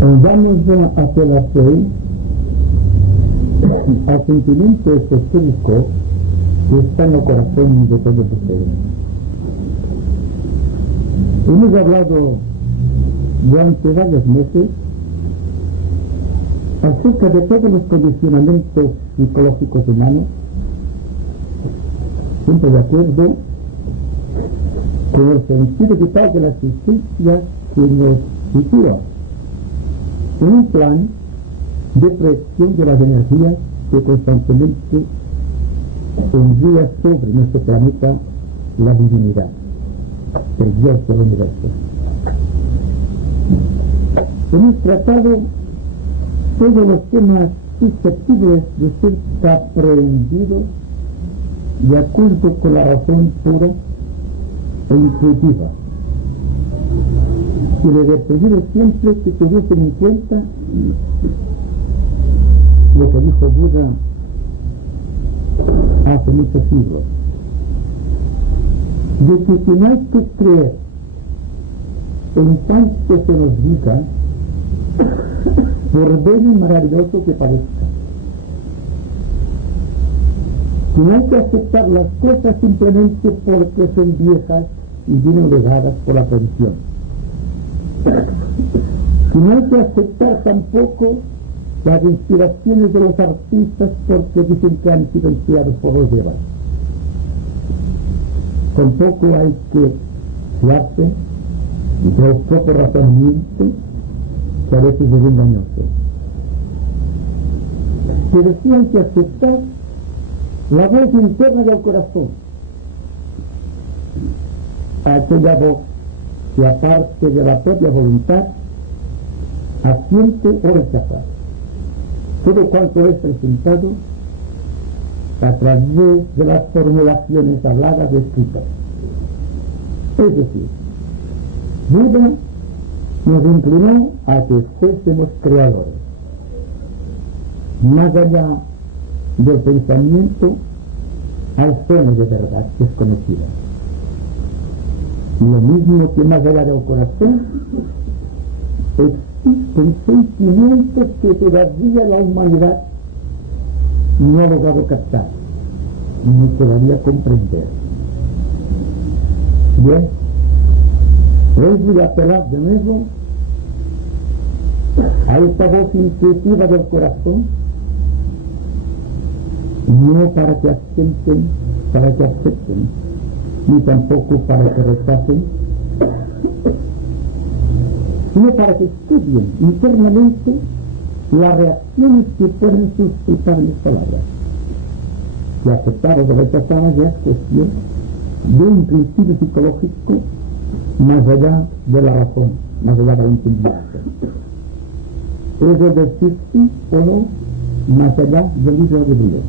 Vamos a hacer hoy al sentimiento esotérico que está en el corazón de todos ustedes. Hemos hablado durante varios meses acerca de todos los condicionamientos psicológicos humanos, siempre de acuerdo con el sentido vital de la existencia que nos sitúa en un plan de proyección de las energías que constantemente envía sobre nuestro planeta la divinidad, el Dios del universo. Hemos tratado todos los temas susceptibles de ser comprendidos de acuerdo con la razón pura e intuitiva, y le he pedido siempre que tuviesen en cuenta lo que dijo Buda hace muchos siglos, de que si no hay que creer en tanto se nos diga, por bello y maravilloso que parezca, si no hay que aceptar las cosas simplemente porque son viejas y vienen legadas por la tradición, si no hay que aceptar tampoco las inspiraciones de los artistas porque dicen que han sido inspirados por los demás, tampoco hay que fiarse del propio razonamiento, que a veces es engañoso, pero sí hay que aceptar la voz interna del corazón, aquella voz que aparte de la propia voluntad asiente o rechaza todo cuanto es presentado a través de las formulaciones habladas o escritas. Es decir, Buda nos inclinó a que fuésemos creadores, más allá del pensamiento al seno de verdad desconocida. Lo mismo que más allá del corazón existen sentimientos que todavía la humanidad no ha logrado captar ni todavía comprender. Bien, hoy voy a apelar de nuevo a esta voz intuitiva del corazón, no para que acepten, ni tampoco para que rechacen, sino para que estudien internamente las reacciones que pueden suscitar mis palabras. Que aceptar o rechazar ya es cuestión de un principio psicológico más allá de la razón, más allá del entendimiento. Es decir sí o no más allá del libro de Buda,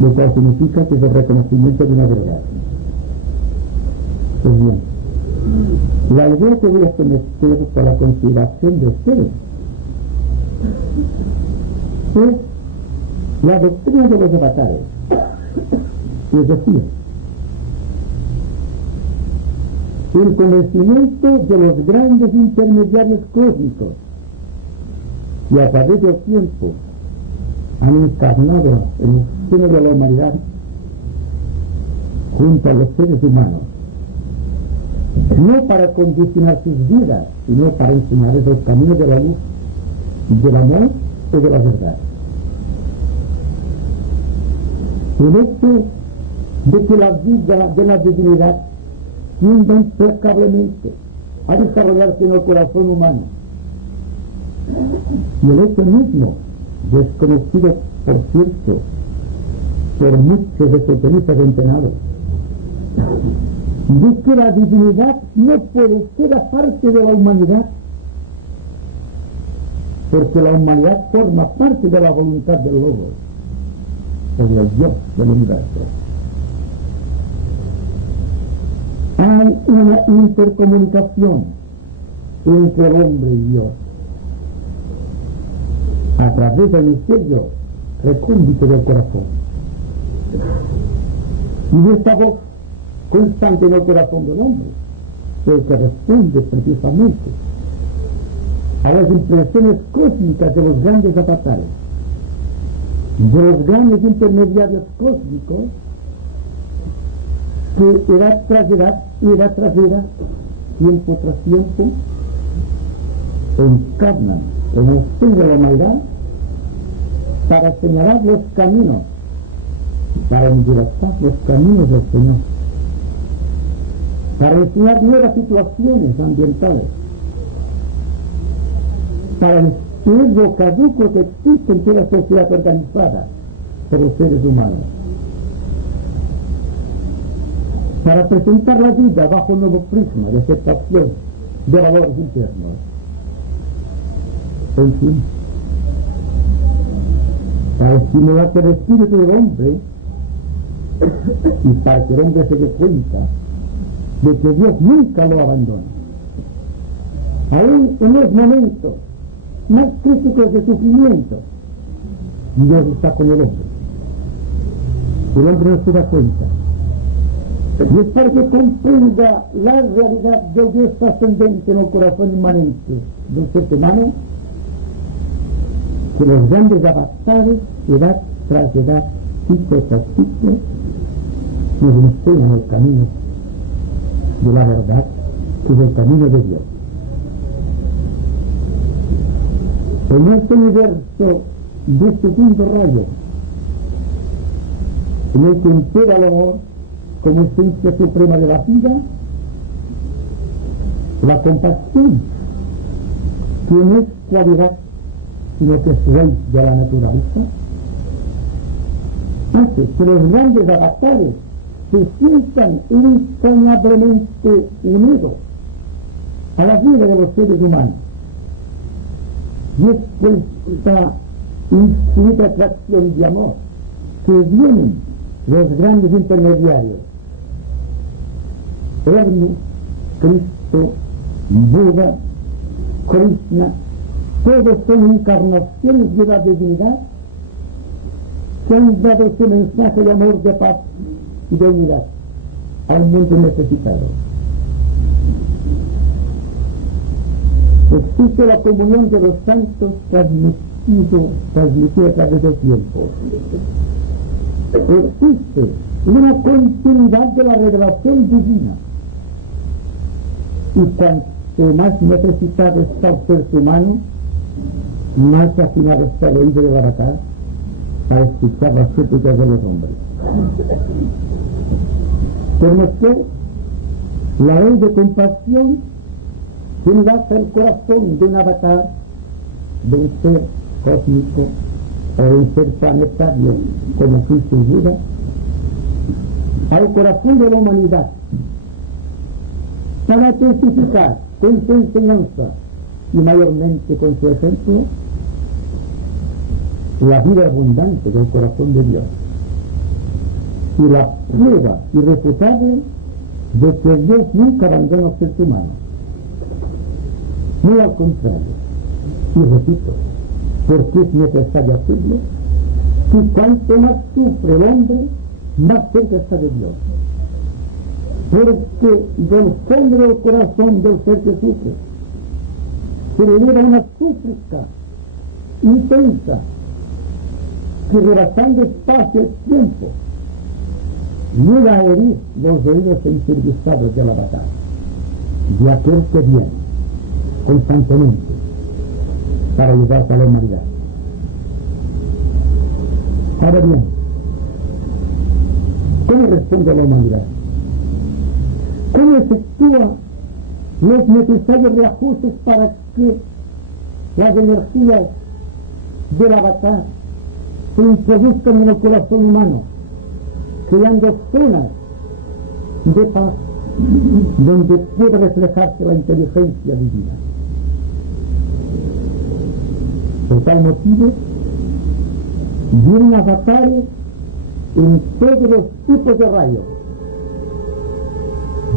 lo cual significa que es el reconocimiento de una verdad. Pues bien, la idea que voy a someter por la consideración de ustedes es la doctrina de los avatares, es decir, el conocimiento de los grandes intermediarios cósmicos que a través del tiempo han encarnado en el seno de la humanidad junto a los seres humanos, no para condicionar sus vidas, sino para enseñarles el camino de la luz, del amor o de la verdad. El hecho de que la vida de la divinidad tienda implacablemente a desarrollarse en el corazón humano, y el hecho mismo, desconocido por cierto por muchos esoteristas entrenados, de que la divinidad no puede ser aparte de la humanidad, porque la humanidad forma parte de la voluntad del Logos, o del Dios del universo. Hay una intercomunicación entre el hombre y Dios a través del misterio recóndito del corazón. Y esta voz constante en el corazón del hombre, el que responde precisamente a las impresiones cósmicas de los grandes avatares, de los grandes intermediarios cósmicos que edad tras edad, tiempo tras tiempo, encarnan en el seno de la humanidad para señalar los caminos, para enderezar los caminos del Señor, para enseñar nuevas situaciones ambientales, para destruir lo caduco que existe en toda sociedad organizada por los seres humanos, para presentar la vida bajo un nuevo prisma de aceptación de valores internos. En fin, para estimular el espíritu del hombre y para que el hombre se dé cuenta de que Dios nunca lo abandona. Aún en los momentos más críticos de sufrimiento, Dios está con el hombre. El hombre no se da cuenta. Y es para que comprenda la realidad de Dios ascendente en el corazón inmanente del ser humano, que los grandes avatares, edad tras edad, ciclo tras ciclo, nos enseñan el camino de la verdad, que es el camino de Dios. En este universo de este quinto rayo, en el que impera el amor como esencia suprema de la vida, la compasión, que no es cualidad, sino que es ley de la naturaleza, hace que los grandes avatares se sientan entrañablemente unidos a la vida de los seres humanos. Y es por esta infinita atracción de amor que vienen los grandes intermediarios, Hermes, Cristo, Buda, Krishna, todos son encarnaciones de la divinidad que han dado ese mensaje de amor, de paz y de unidad a un mundo necesitado. Existe la comunión de los santos transmitida a través del tiempo. Existe una continuidad de la revelación divina. Y cuanto más necesitado está el ser humano, más afinado está el oído de Baratá para escuchar las súplicas de los hombres. Por nuestro, la ley de compasión que enlaza el corazón de un avatar, de un ser cósmico o de un ser planetario como Cristo y Buda, al corazón de la humanidad, para testificar con su enseñanza y mayormente con su ejemplo la vida abundante del corazón de Dios y la prueba irrefutable de que Dios nunca abandona al ser humano. No, al contrario, y repito, porque es necesario hacerlo, que cuanto más sufre el hombre, más cerca está de Dios. Porque del fondo del corazón del ser que sufre se le eleva una súplica intensa que, rebasando espacio y tiempo, llega a herir los oídos encervizados de la batalla de aquel que viene constantemente para ayudar a la humanidad. Ahora bien, ¿cómo responde la humanidad? ¿Cómo efectúa los necesarios reajustes para que las energías del avatar se introduzcan en el corazón humano, creando zonas de paz donde pueda reflejarse la inteligencia divina? Por tal motivo, vienen avatares en todos los tipos de rayos.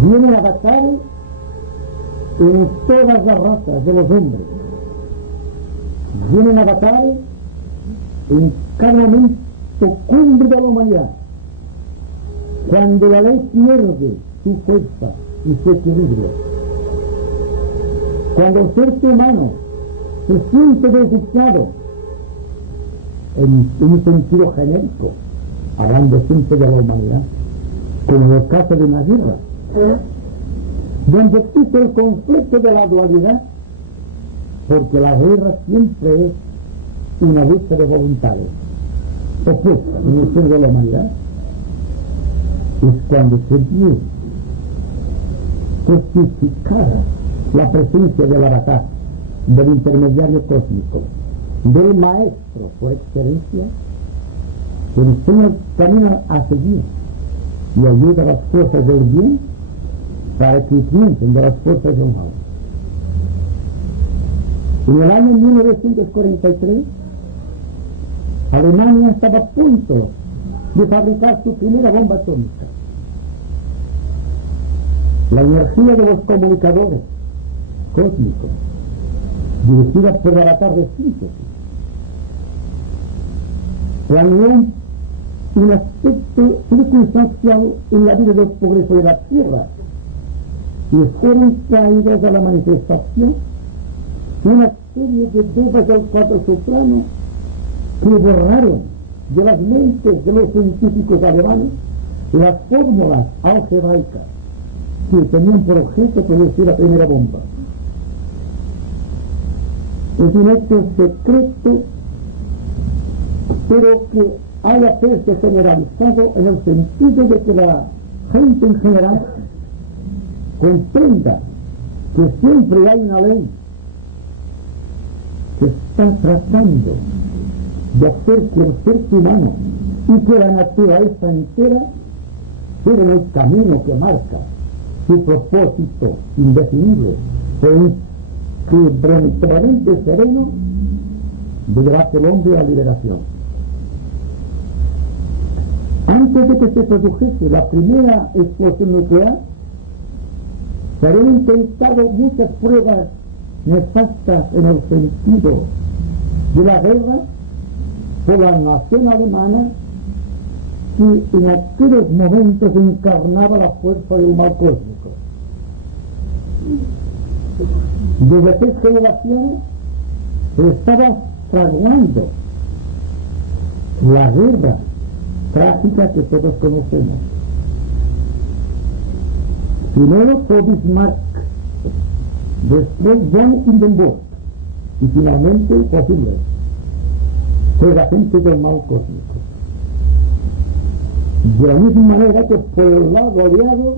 Vienen avatares en todas las razas de los hombres. Vienen avatares en cada momento cumbre de la humanidad. Cuando la ley pierde su fuerza y su equilibrio, cuando el ser humano se siente desdichado en un sentido genérico, hablando siempre de la humanidad, como en el caso de una guerra, donde existe el conflicto de la dualidad, porque la guerra siempre es una lucha de voluntades opuestas en el ser de la humanidad, es cuando se vio justificada la presencia del avatar, del intermediario cósmico, del maestro por excelencia, que enseña el camino a seguir y ayuda a las fuerzas del bien para que triunfen de las fuerzas del mal. En el año 1943, Alemania estaba a punto de fabricar su primera bomba atómica. La energía de los comunicadores cósmicos, dirigida por el avatar de síntesis, planeó un aspecto circunstancial en la vida del progreso de la Tierra, y fueron traídas a la manifestación una serie de dudas del cuadro soprano que borraron de las mentes de los científicos alemanes las fórmulas algebraicas que tenían por objeto producir la primera bomba. Es un hecho secreto, pero que ha de hacerse generalizado en el sentido de que la gente en general comprenda que siempre hay una ley que está tratando de hacer que el ser humano y que la naturaleza entera sigan el camino que marca su propósito indefinible, que verdaderamente sereno llevará el hombre a la liberación. Antes de que se produjese la primera explosión nuclear, se habían intentado muchas pruebas nefastas en el sentido de la guerra por la nación alemana, que en aquellos momentos encarnaba la fuerza del mal cósmico. Desde 3 generaciones se estaba fraguando la guerra trágica que todos conocemos. Primero fue Bismarck, después von Hindenburg y finalmente Hitler, el agente del mal cósmico. De la misma manera que por el lado aliado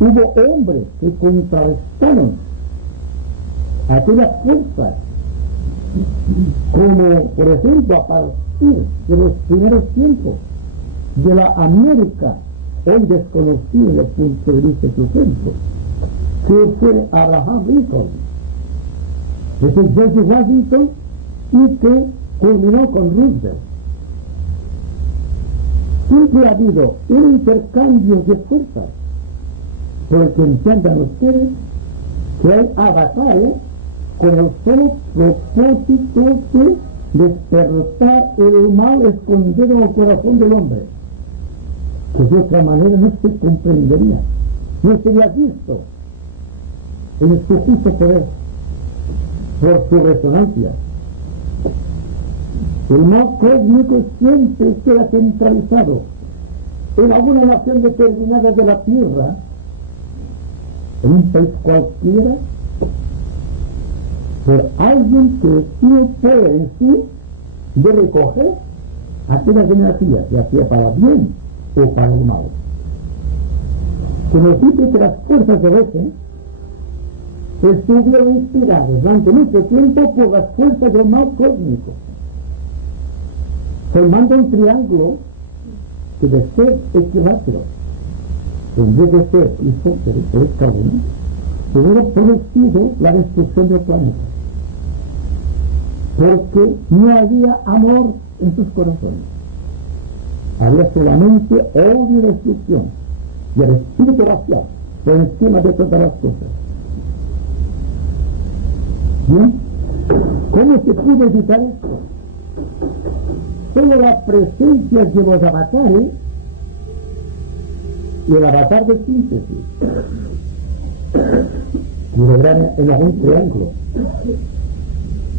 hubo hombres que contrarrestaron aquellas fuerzas, como por ejemplo a partir de los primeros tiempos de la América hoy desconocida desde el punto de vista de su tiempo, que fue Abraham Lincoln, ese George Washington, y que culminó con Roosevelt. Siempre ha habido un intercambio de fuerzas, porque entiendan ustedes que hay avatares con el solo propósito de despertar el mal escondido en el corazón del hombre, que de otra manera no se comprendería, no sería visto en su justo poder por su resonancia. El mal cósmico siempre queda centralizado en alguna nación determinada de la Tierra, en un país cualquiera, por alguien que tiene poder en sí de recoger aquellas energías, ya sea para bien o para el mal. Que nos dice que las fuerzas de Reche estuvieron inspiradas durante mucho tiempo por las fuerzas del mal cósmico, formando un triángulo que de ser equilátero, en vez de ser isósceles o hexágono, hubiera producido la destrucción del planeta, porque no había amor en sus corazones, había solamente odio y destrucción, y el espíritu racial por encima de todas las cosas. ¿Bien? ¿Cómo se pudo evitar esto? Solo la presencia de los avatares y el avatar de síntesis, y verán en algún triángulo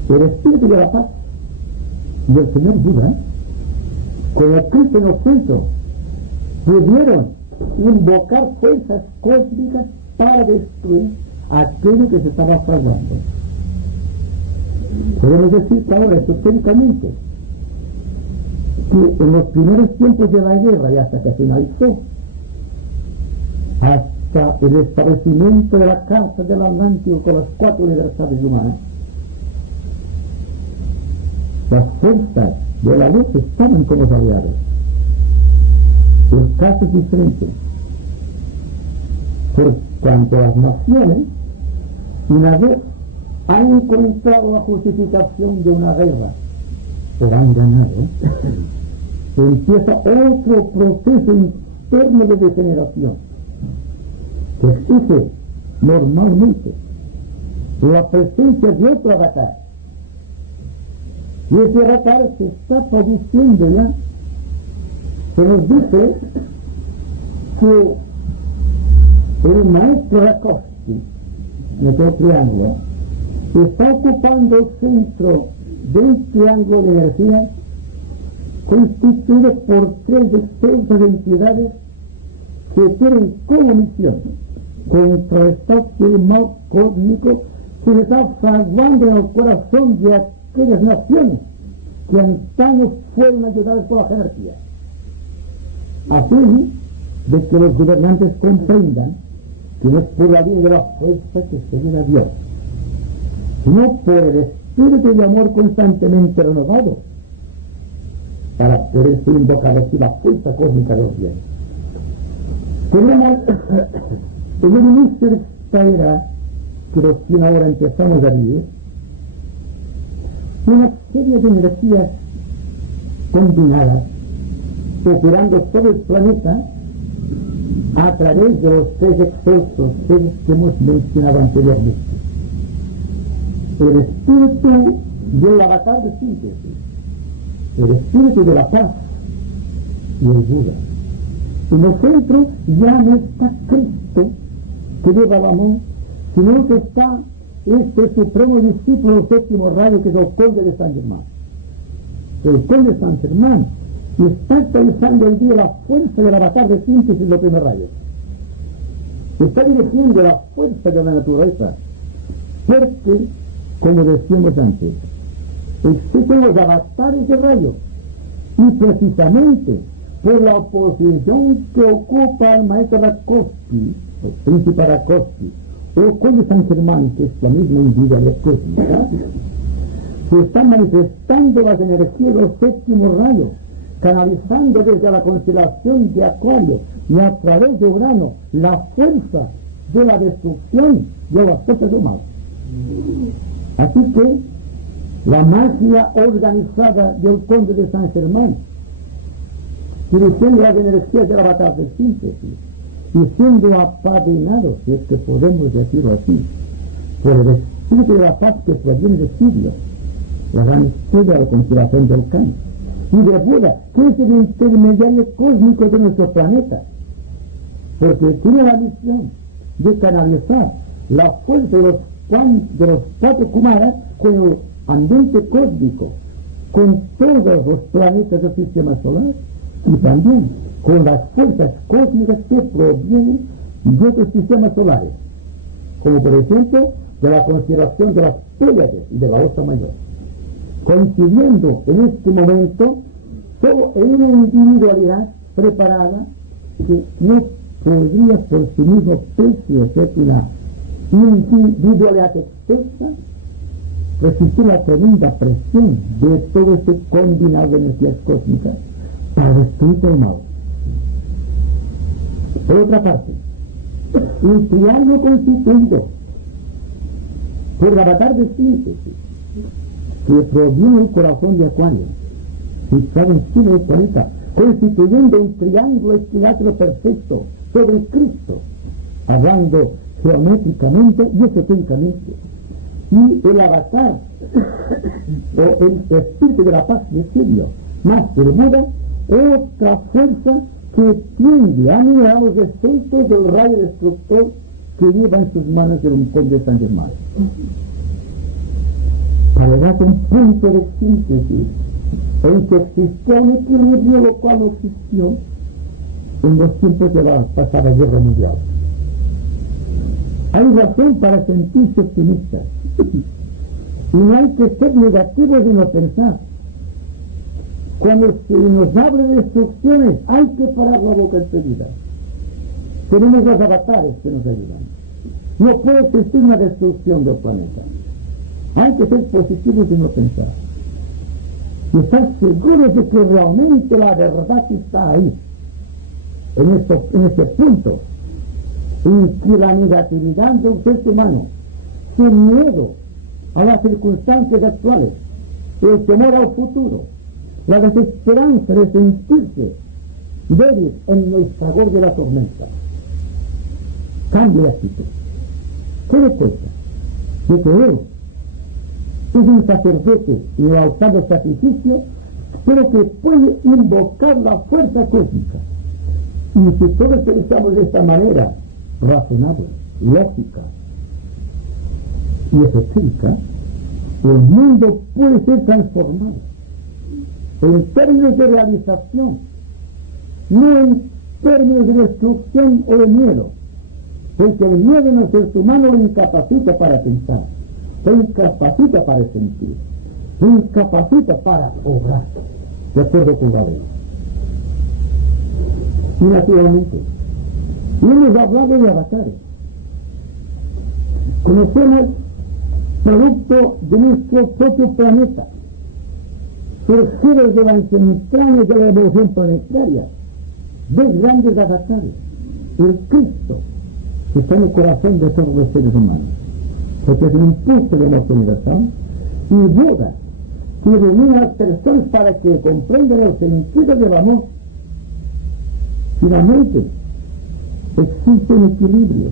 el espíritu de la paz y el señor Buda, como Cristo en los centros, pudieron invocar fuerzas cósmicas para destruir aquello que se estaba fragando. Podemos decir que ahora, esotéricamente, que en los primeros tiempos de la guerra y hasta que finalizó, hasta el establecimiento de la Carta del Atlántico con las 4 libertades humanas, las fuerzas de la luz estaban con los aliados. El caso es diferente. Por cuanto a las naciones, una vez han encontrado la justificación de una guerra, pero han ganado, empieza otro proceso interno de degeneración que exige normalmente la presencia de otro avatar. Y ese avatar se está produciendo ya. Se nos dice que el maestro Rakowski, en el triángulo, está ocupando el centro de un triángulo de energía constituido por 3 extensas entidades que tienen como misión contrarrestar el mal cósmico que les está fraguando en el corazón de aquellas naciones que antaño fueron ayudadas por la jerarquía, a fin de que los gobernantes comprendan que no es por la vía de la fuerza que se llega a Dios, sino por el espíritu de amor constantemente renovado, para poder ser invocado así la fuerza cósmica de los bienes. Tenemos en el inicio de esta era que recién ahora empezamos a vivir una serie de energías combinadas operando todo el planeta a través de los 3 excelsos seres que hemos mencionado anteriormente. El espíritu del avatar de síntesis, el espíritu de la paz y el Buda. En nosotros ya no está Cristo que lleva el amor, sino que está este supremo discípulo del 7º rayo, que es el conde de San Germán. El conde de San Germán está actualizando hoy día la fuerza del avatar de síntesis del primer rayo. Está dirigiendo la fuerza de la naturaleza, porque, como decíamos antes, existen los avatares de rayos, y precisamente por la oposición que ocupa el maestro Rakowski, el príncipe Rakowski, o el conde de San Germán, que es la misma individualidad cósmica, se están manifestando las energías del 7º rayo, canalizando desde la constelación de Acuario y a través de Urano la fuerza de la destrucción de las fuerzas del mal. Así que la magia organizada del conde de San Germán, dirigiendo las energías del avatar de síntesis y siendo apadrinados, si es que podemos decirlo así, por el espíritu de la paz que proviene de Sirio, la gran estrella de la constelación del Can, y de Buda, que es el intermediario cósmico de nuestro planeta, porque tiene la misión de canalizar la fuerza de los 4 Kumaras con el ambiente cósmico, con todos los planetas del sistema solar, y también con las fuerzas cósmicas que provienen de otros sistemas solares, como por ejemplo de la constelación de las Pléyades y de la Osa Mayor, coincidiendo en este momento todo en una individualidad preparada que no podría por sí mismo precio ser una individualidad extensa, resistir la tremenda presión de todo este combinado de energías cósmicas para destruir el mal. Por otra parte, un triángulo constituido por el avatar de síntesis que proviene del corazón de Acuario, situado encima del planeta, constituyendo un triángulo equilátero perfecto sobre Cristo, hablando geométricamente y esotéricamente. Y el avatar, o el espíritu de la paz de Sirio, más el Buda, otra fuerza que tiende a mirar los efectos del rayo destructor que lleva en sus manos el Rincón de San Germán. Para llegar a un punto de síntesis en que existía un equilibrio, lo cual no existió en los tiempos de la pasada guerra mundial. Hay razón para sentirse optimistas y no hay que ser negativos y no pensar. Cuando se nos habla de destrucciones hay que parar la boca enseguida. Tenemos los avatares que nos ayudan. No puede existir una destrucción del planeta. Hay que ser positivos y no pensar. Y estar seguros de que realmente la verdad está ahí, en este punto, en que la negatividad de un ser humano, sin miedo a las circunstancias actuales, el temor al futuro, la desesperanza de sentirse débil en el fragor de la tormenta, cambie la actitud. ¿Qué le cuesta? De que él es un sacerdote y el altar del sacrificio, pero que puede invocar la fuerza cósmica. Y si todos pensamos de esta manera, razonable, lógica y esotérica, el mundo puede ser transformado en términos de realización, no en términos de destrucción o de miedo, porque el miedo en el ser humano lo incapacita para pensar, lo incapacita para sentir, lo incapacita para obrar, de acuerdo con la ley. Y naturalmente, hemos hablado de avatares. Conocemos producto de nuestro propio planeta, surgidos de las entrañas de la evolución planetaria, dos grandes avatares: el Cristo, que está en el corazón de todos los seres humanos, porque es un impulso de amor universal, y Yoga, que reúne a las personas para que comprendan el sentido del amor. Finalmente, existe un equilibrio.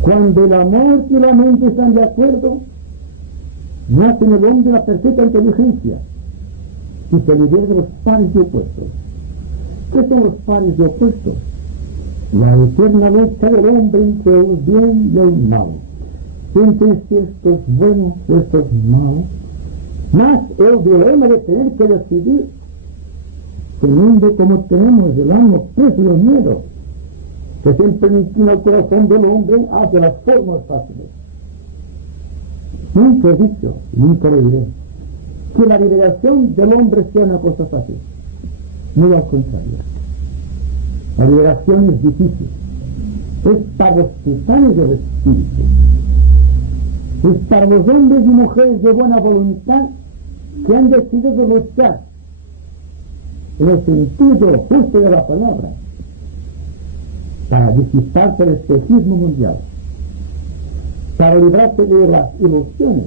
Cuando el amor y la mente están de acuerdo, nace en el hombre la perfecta inteligencia y se libera de los pares de opuestos. ¿Qué son los pares de opuestos? La eterna lucha del hombre entre el bien y el mal, entre si esto es bueno o esto es malo, más el dilema de tener que decidir, teniendo como tenemos el ánimo preso del miedo, que siempre inclina el corazón del hombre hacia las formas fáciles. Nunca he dicho, nunca le diré, que la liberación del hombre sea una cosa fácil. No, al contrario. La liberación es difícil. Es para los titanes del espíritu. Es para los hombres y mujeres de buena voluntad que han decidido luchar en el sentido justo de la palabra, para disiparse el espejismo mundial, para librarse de las ilusiones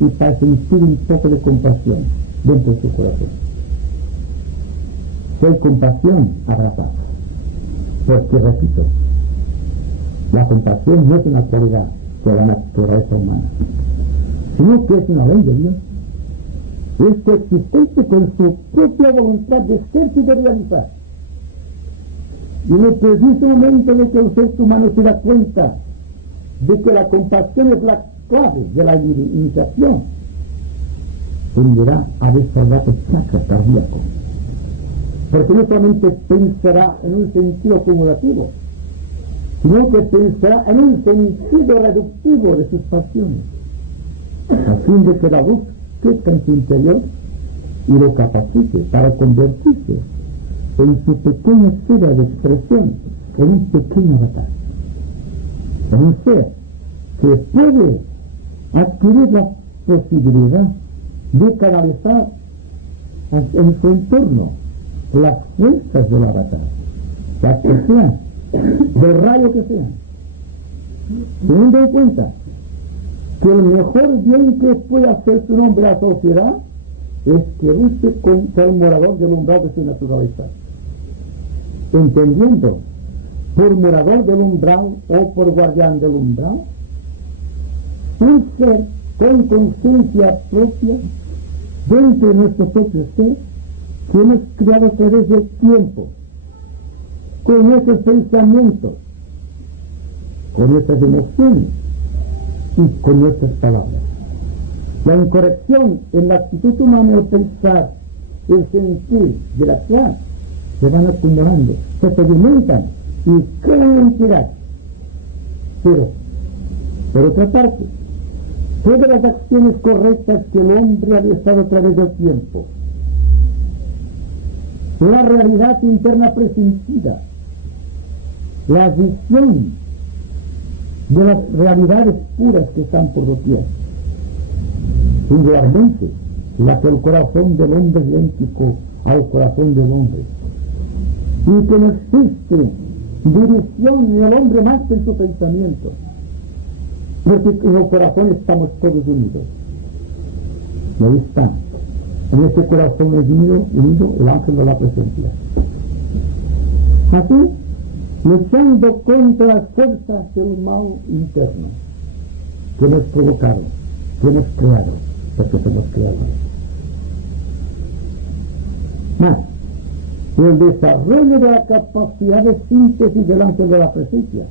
y para sentir un poco de compasión dentro de su corazón. Si hay compasión, habrá paz. Porque, repito, la compasión no es una cualidad de la naturaleza humana, sino que es una ley de Dios. Es coexistente con su propia voluntad de ser y de realizar. Y en el preciso momento de que el ser humano se da cuenta de que la compasión es la clave de la iniciación, tenderá a desarrollar el chakra cardíaco. Porque no solamente pensará en un sentido acumulativo, sino que pensará en un sentido reductivo de sus pasiones, a fin de que la luz crezca en su interior y lo capacite para convertirse en su pequeña esfera de expresión, en un pequeño avatar, en un ser que puede adquirir la posibilidad de canalizar en su entorno las fuerzas del avatar, las que sean, del rayo que sean, teniendo en cuenta que el mejor bien que puede hacer su hombre a la sociedad es que luche contra el morador del umbral de su naturaleza, entendiendo por morador del umbral o por guardián del umbral un ser con conciencia propia dentro de nuestro propio ser, que hemos creado a través del tiempo con esos pensamientos, con esas emociones y con esas palabras. La incorrección en la actitud humana, el pensar, el sentir y el actuar, se van acumulando, se sedimentan y crean entidad. Pero, por otra parte, todas las acciones correctas que el hombre ha realizado a través del tiempo, la realidad interna presentida, la visión de las realidades puras que están por doquier, singularmente la que el corazón del hombre es idéntico al corazón del hombre, y que no existe división en el hombre más que en su pensamiento, porque en el corazón estamos todos unidos. Y ahí está, en ese corazón unido el ángel de la presencia. Así, luchando contra las fuerzas del mal interno que nos provocaron, que nos crearon, porque somos creadores. Más, el desarrollo de la capacidad de síntesis del ángel de la presencia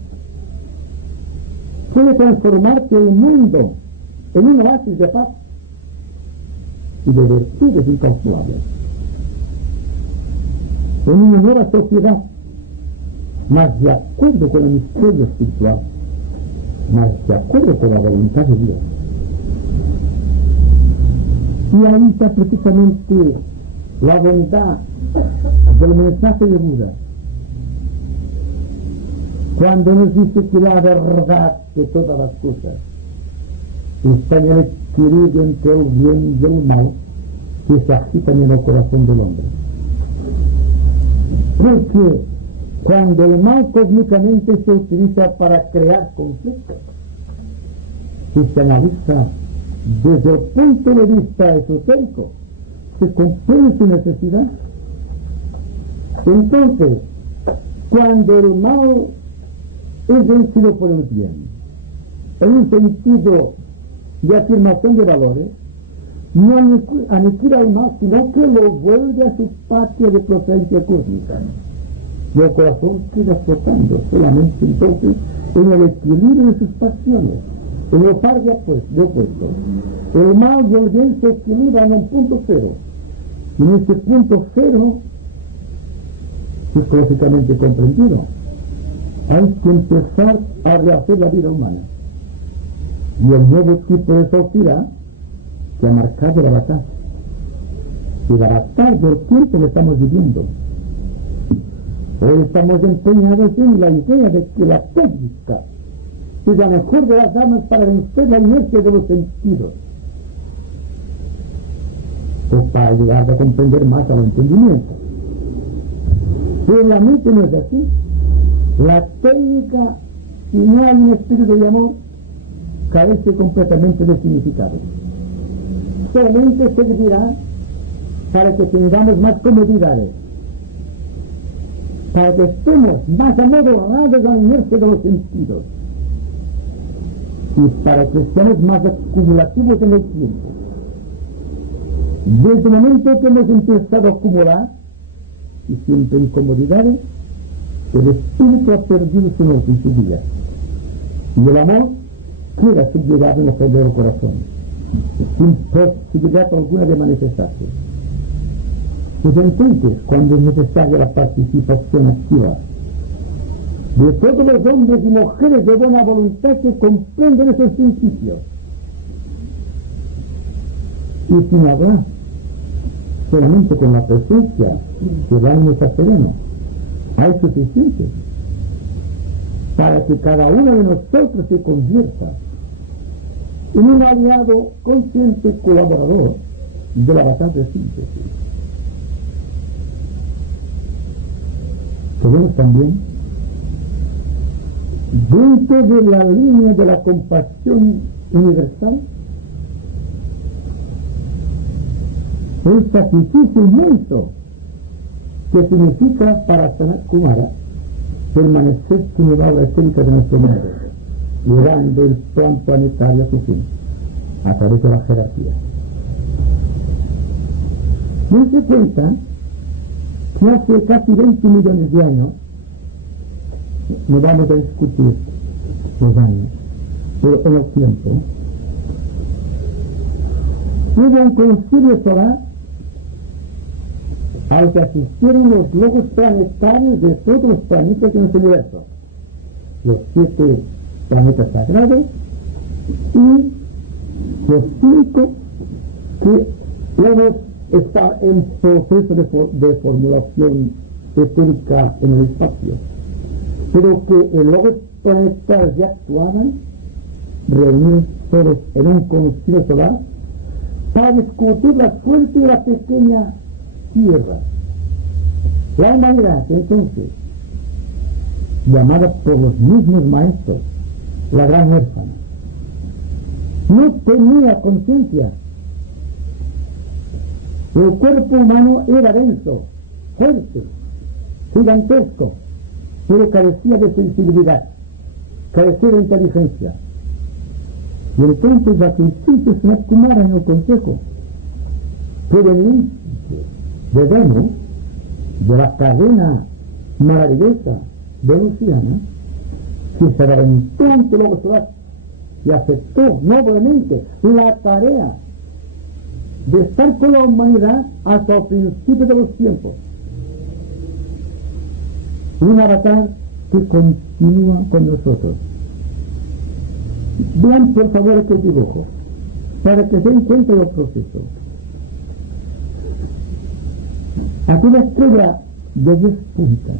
puede transformarte el mundo en un oasis de paz y de virtudes incalculables, en una nueva sociedad más de acuerdo con el misterio espiritual, más de acuerdo con la voluntad de Dios. Y ahí está precisamente la bondad del mensaje de Buda, cuando nos dice que la verdad de todas las cosas está en el equilibrio entre el bien y el mal que se agitan en el corazón del hombre. Porque cuando el mal cósmicamente se utiliza para crear conflictos, si se analiza desde el punto de vista esotérico, se comprende su necesidad. Entonces, cuando el mal es vencido por el bien, en un sentido de afirmación de valores, no aniquila el mal, sino que lo vuelve a su patria de procedencia cósmica. Y el corazón queda flotando solamente entonces en el equilibrio de sus pasiones, en el par de opuestos. El mal y el bien se equilibran en un punto cero. Y en ese punto cero, psicológicamente comprendido, hay que empezar a rehacer la vida humana. Y el nuevo tipo de sociedad que ha marcado la batalla. Y la batalla del tiempo que estamos viviendo. Hoy estamos empeñados en la idea de que la técnica es la mejor de las armas para vencer la inercia de los sentidos, o para ayudar a comprender más al entendimiento. Pero realmente no es así. La técnica, si no hay un espíritu de amor, carece completamente de significado. Solamente servirá para que tengamos más comodidades, para que estemos más amodorrados a la inercia de los sentidos y para que seamos más acumulativos en el tiempo. Desde el momento que hemos empezado a acumular, y siempre en comodidades, el espíritu ha perdido su norte y su vida, y el amor queda subyugado en el fondo del corazón, sin posibilidad alguna de manifestarse. Pues entonces, cuando es necesaria la participación activa de todos los hombres y mujeres de buena voluntad que comprenden esos principios, y sin hablar, solamente con la presencia que da en nuestra sereno, hay suficiente para que cada uno de nosotros se convierta en un aliado consciente colaborador de la batalla de síntesis. Tenemos también, dentro de la línea de la compasión universal, el sacrificio inmenso que significa para Sanat Kumara permanecer sin la obra esférica de nuestro mundo, llevando el plan planetario a su fin, a través de la jerarquía. No se cuenta que hace casi 20 millones de años no vamos a discutir los años, pero en el tiempo hubo un concilio solar al que asistieron los globos planetarios de todos los planetas en el universo, los 7 planetas sagrados y los 5 que luego están en proceso de formulación esférica en el espacio, pero que en logos planetarios ya actuaban reunidos todos en un concilio solar para discutir la suerte de la pequeña Tierra. La humanidad, entonces, llamada por los mismos maestros la gran huérfana, no tenía conciencia. El cuerpo humano era denso, fuerte, gigantesco, pero carecía de sensibilidad, carecía de inteligencia. Y entonces la principio se acumularon en el consejo, pero el de Venus, de la cadena maravillosa de Luciana, que se reventó ante los solar y aceptó noblemente la tarea de estar con la humanidad hasta el principio de los tiempos. Un avatar que continúa con nosotros. Vean por favor este dibujo, para que se den cuenta del proceso. Aquí la estrella de 10 puntas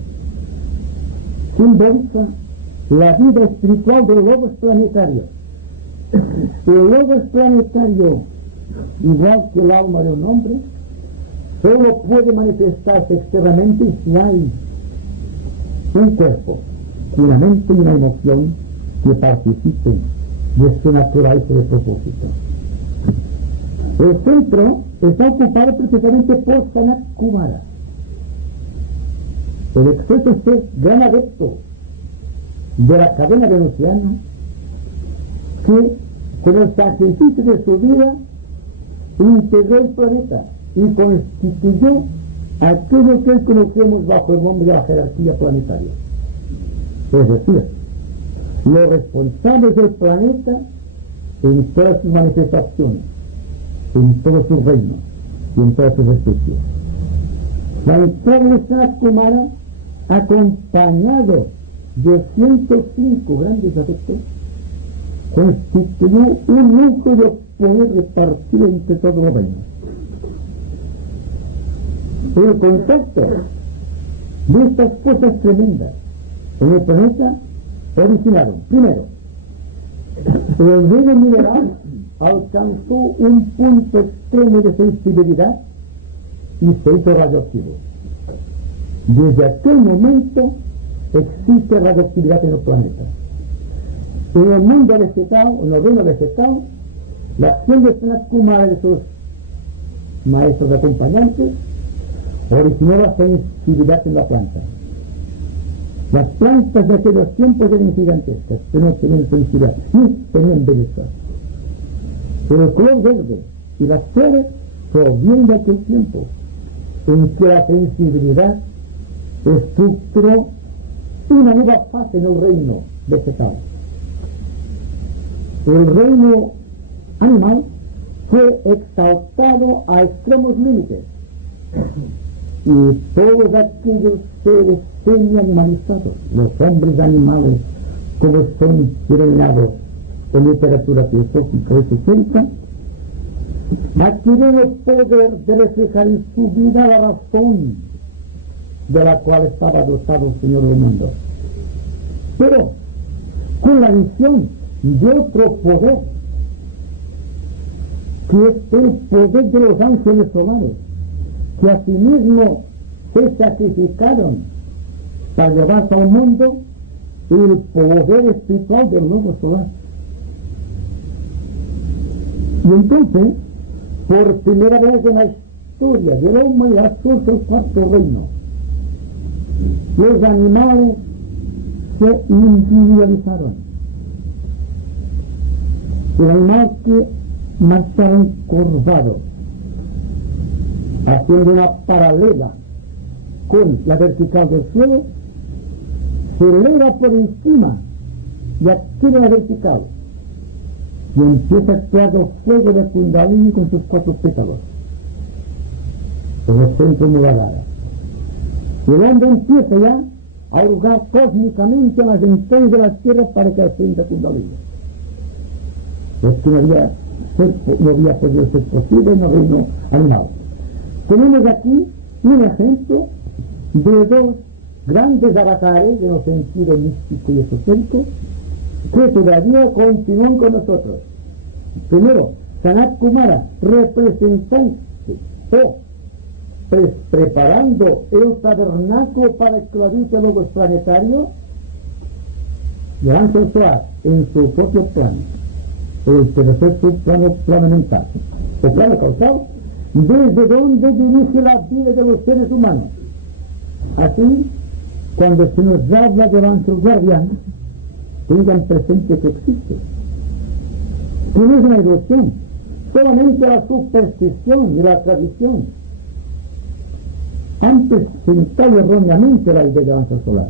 simboliza la vida espiritual del logos planetario. El logos planetario, igual que el alma de un hombre, solo puede manifestarse externamente si hay un cuerpo, una mente y una emoción que participen de este naturaleza de propósito. El centro está ocupado precisamente por Sanat Kumara, el exceso es gran adepto de la cadena venusiana, que con el sacrificio de su vida integró el planeta y constituyó aquello que hoy conocemos bajo el nombre de la jerarquía planetaria. Es decir, los responsables del planeta en todas sus manifestaciones, en todos sus reinos y en todas sus especies. La entrada de Sanat Kumara, acompañado de 105 grandes adeptos, constituyó un núcleo de poder repartido entre todos los reinos. El concepto de estas cosas tremendas en el planeta originaron, primero, el reino mineral alcanzó un punto extremo de sensibilidad y se hizo radioactivo. Desde aquel momento existe radioactividad en el planeta. En el mundo vegetal, en el reino vegetal, la acción de Sanat Kumara y de sus maestros acompañantes originó la sensibilidad en la planta. Las plantas de aquellos tiempos eran gigantescas, pero no tenían sensibilidad, ni tenían belleza. Pero el color verde y las flores provienen de aquel tiempo en que la sensibilidad estructuró una nueva fase en el reino vegetal. El reino animal fue exaltado a extremos límites y todos aquellos seres semi-animalizados, los hombres animales, como son denominados en literatura filosófica y esotérica, adquirieron el poder de reflejar en su vida la razón de la cual estaba dotado el Señor del mundo, pero con la visión de otro poder, que es el poder de los ángeles solares, que asimismo se sacrificaron para llevarse al mundo el poder espiritual del nuevo solar. Y entonces, por primera vez en la historia de la humanidad, surge el cuarto reino. Los animales se individualizaron. El animal que marchaba encorvado, haciendo una paralela con la vertical del suelo, se eleva por encima y adquiere la vertical y empieza a actuar el fuego de Kundalini con sus 4 pétalos en el centro Muladhara. Y el hombre empieza ya a hurgar cósmicamente en las entrañas de la tierra para que ascienda Kundalini. Es que no había podido ser posible en el reino animal. Tenemos aquí un ejemplo de 2 grandes avatares en el sentido místico y esotérico que todavía continúan con nosotros. Primero, Sanat Kumara, representante o preparando el tabernáculo para que lo habite el logos planetario, y el ángel Soar en su propio plano, el tercer plano mental, el plano causal, desde donde dirige la vida de los seres humanos. Así, cuando se nos habla del ángel guardián, tengan presente que existe, que no es una ilusión, solamente la superstición y la tradición han presentado erróneamente la idea del ángel solar,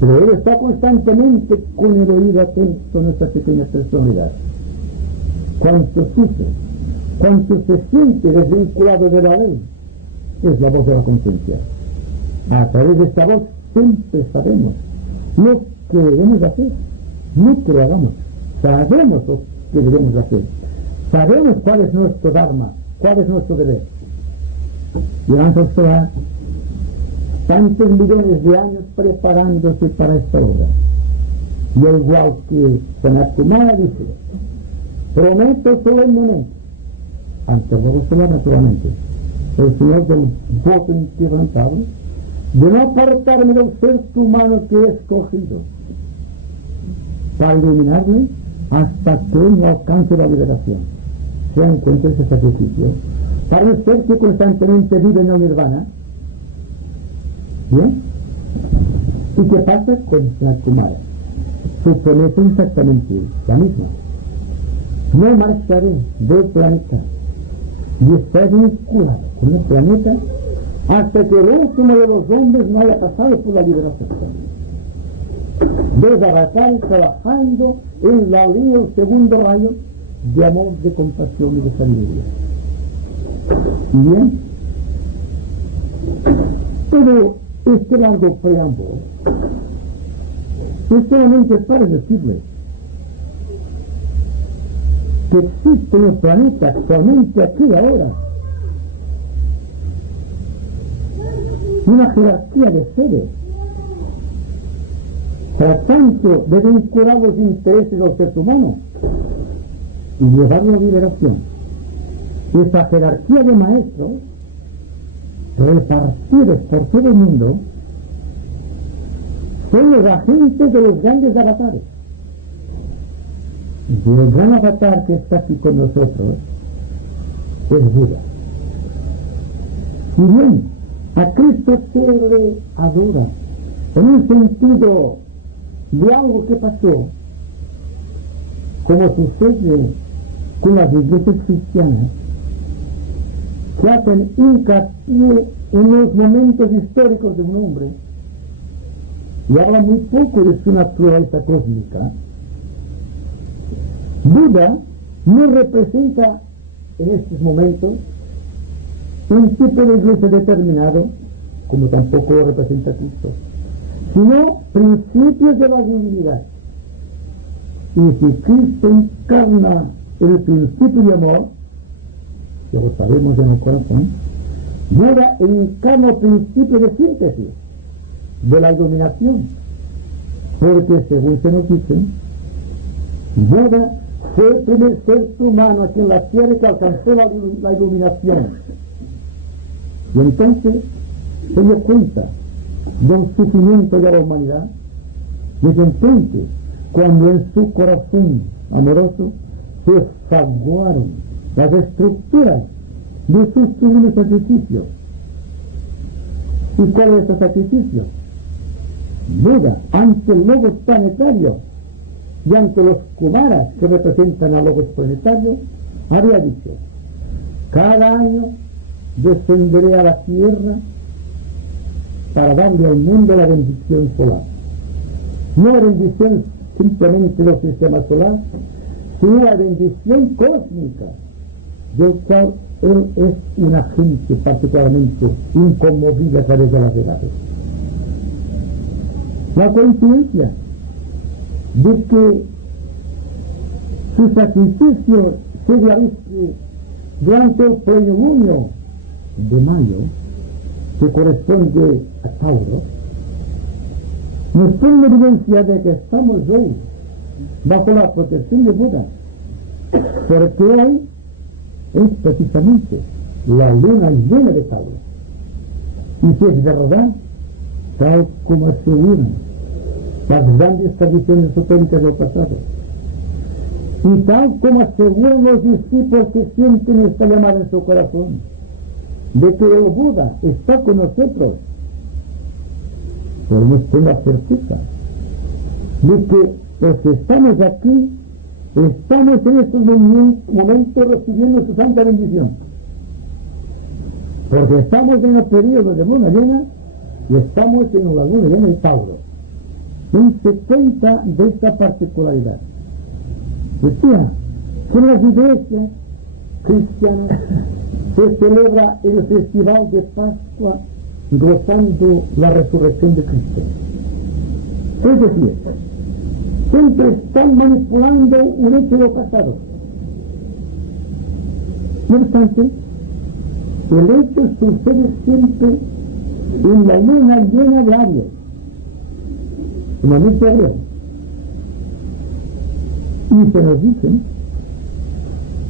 pero él está constantemente con el oído atento a nuestra pequeña personalidad. Cuanto sufre, cuanto se siente desvinculado de la ley, es la voz de la conciencia. A través de esta voz siempre sabemos lo que debemos hacer, no que lo hagamos, sabemos lo que debemos hacer, sabemos cuál es nuestro dharma, cuál es nuestro deber. Y el ángel solar, tantos millones de años preparándose para esta obra, y al igual que Sanat Kumara dice, prometo solemnemente, ante el logo solar naturalmente, el Señor del voto inquebrantable, de no apartarme del ser humano que he escogido, para iluminarle hasta que él no alcance la liberación, se encuentre ese sacrificio, para el ser que constantemente vive en el nirvana. ¿Bien? ¿Y qué pasa con Sanat Kumara? Su promesa es exactamente la misma. No marcharé del planeta y estaré vinculado con el planeta hasta que el último de los hombres no haya pasado por la liberación. 2 avatares trabajando en la línea del segundo rayo de amor, de compasión y de sabiduría. Y bien, todo este largo preámbulo es solamente para decirles que existe en el planeta actualmente, aquí y ahora, una jerarquía de seres tratando de vincular los intereses del ser humano y llevarlo a la liberación. Esa jerarquía de maestros repartidos por todo el mundo son los agentes de los grandes avatares. Y el gran avatar que está aquí con nosotros es Buda. Si bien a Cristo se le adora en un sentido de algo que pasó, como sucede con las iglesias cristianas, que hacen hincapié en los momentos históricos de un hombre y habla muy poco de su naturaleza cósmica. Buda no representa en estos momentos un tipo de iglesia determinado, como tampoco lo representa Cristo, sino principios de la divinidad. Y si Cristo encarna el principio de amor, ya lo sabemos en el corazón, Buda encarna el principio de síntesis, de la iluminación, porque según se nos dice, Buda fue el primer ser humano aquí en la tierra que alcanzó la iluminación. Y entonces se dio cuenta del sufrimiento de la humanidad, y entonces, cuando en su corazón amoroso se fraguaron las estructuras de sus sublimes sacrificios. ¿Y cuál es ese sacrificio? Buda, ante el logos planetario y ante los kumaras que representan al logos planetario, había dicho: cada año descenderé a la tierra para darle al mundo la bendición solar. No la bendición simplemente del sistema solar, sino la bendición cósmica, del cual él es un agente particularmente inconmovible a través de las edades. La coincidencia de que su sacrificio se realice durante el plenilunio de mayo, que corresponde a Tauro, nos pone evidencia de que estamos hoy bajo la protección de Buda, porque hoy es precisamente la luna llena de Tauro. Y si es verdad, tal como aseguran las grandes tradiciones esotéricas del pasado, y tal como aseguran los discípulos que sienten esta llamada en su corazón, de que el Buda está con nosotros, podemos tener la certeza de que los que estamos aquí, estamos en estos momentos recibiendo su santa bendición, porque estamos en el periodo de luna llena y estamos en la luna llena de Tauro. Se cuenta de esta particularidad. Decía que en las iglesias cristianas se celebra el festival de Pascua gozando la resurrección de Cristo. Es decir, siempre están manipulando un hecho del pasado. No obstante, el hecho sucede siempre en la luna llena de Aries, en la noche de Aries. Y se nos dice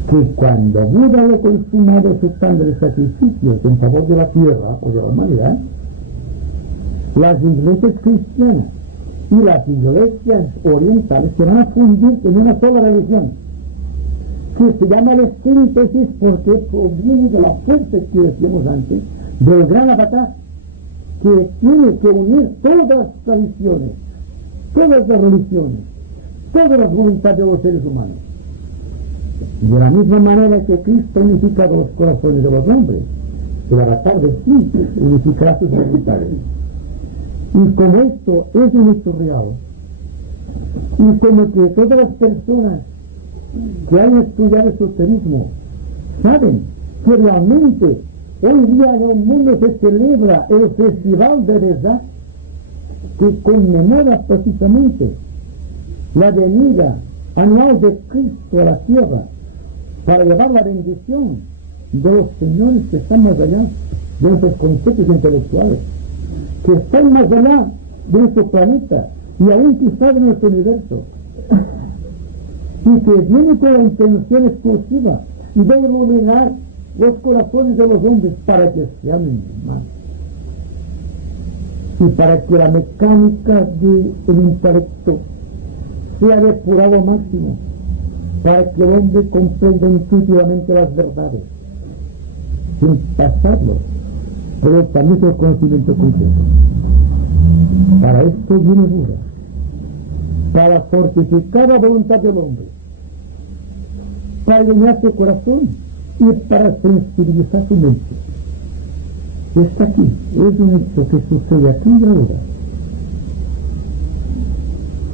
que cuando Buda haya consumado su sangre de sacrificios en favor de la tierra o de la humanidad, las iglesias cristianas y las iglesias orientales se van a fundir en una sola religión, que se llama la síntesis, porque proviene de la fuerza que decíamos antes, del gran avatar, que tiene que unir todas las tradiciones, todas las religiones, todas las voluntades de los seres humanos. De la misma manera que Cristo ha unificado los corazones de los hombres, que a la tarde sí unificará sus voluntades. Y como esto es un hecho real, y como que todas las personas que han estudiado el esoterismo saben que realmente hoy día en el mundo se celebra el festival de verdad, que conmemora precisamente la venida anual de Cristo a la tierra para llevar la bendición de los señores que están más allá de nuestros conceptos intelectuales, que están más allá de nuestro planeta y aún quizá de nuestro universo, y que viene con la intención exclusiva de iluminar los corazones de los hombres para que se amen más, y para que la mecánica del intelecto sea depurado al máximo, para que el hombre comprenda intuitivamente las verdades, sin pasarlo por el camino del conocimiento concreto. Para esto viene Buda, para fortificar la voluntad del hombre, para llenar su corazón y para sensibilizar su mente. Está aquí, es un hecho que sucede aquí y ahora.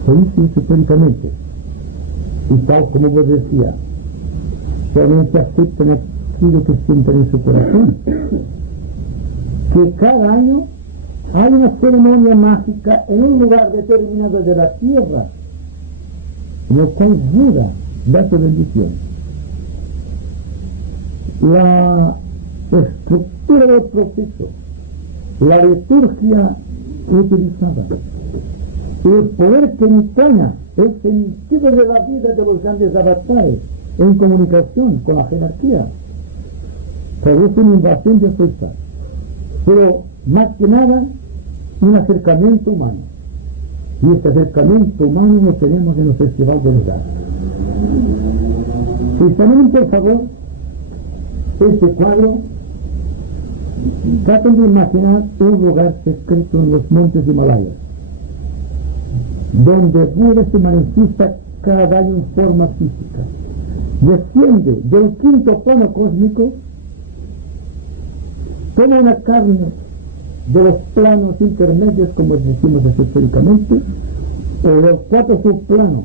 Se dice históricamente, y tal como vos decía, solamente aceptan aquello que sienten en su corazón, que cada año hay una ceremonia mágica en un lugar determinado de la tierra, en el cual Buda da su bendición. La estructura del proceso, la liturgia utilizada, el poder que entraña el sentido de la vida de los grandes avatares en comunicación con la jerarquía, produce una invasión de fuerza, pero más que nada un acercamiento humano. Y este acercamiento humano lo tenemos en el Festival de Verdad. Examinen, por favor, este cuadro. Traten de imaginar un lugar secreto en los montes Himalayas, donde Buda se manifiesta cada año en forma física. Desciende del quinto plano cósmico, toma una carne de los planos intermedios, como decimos esotéricamente, o los 4 subplanos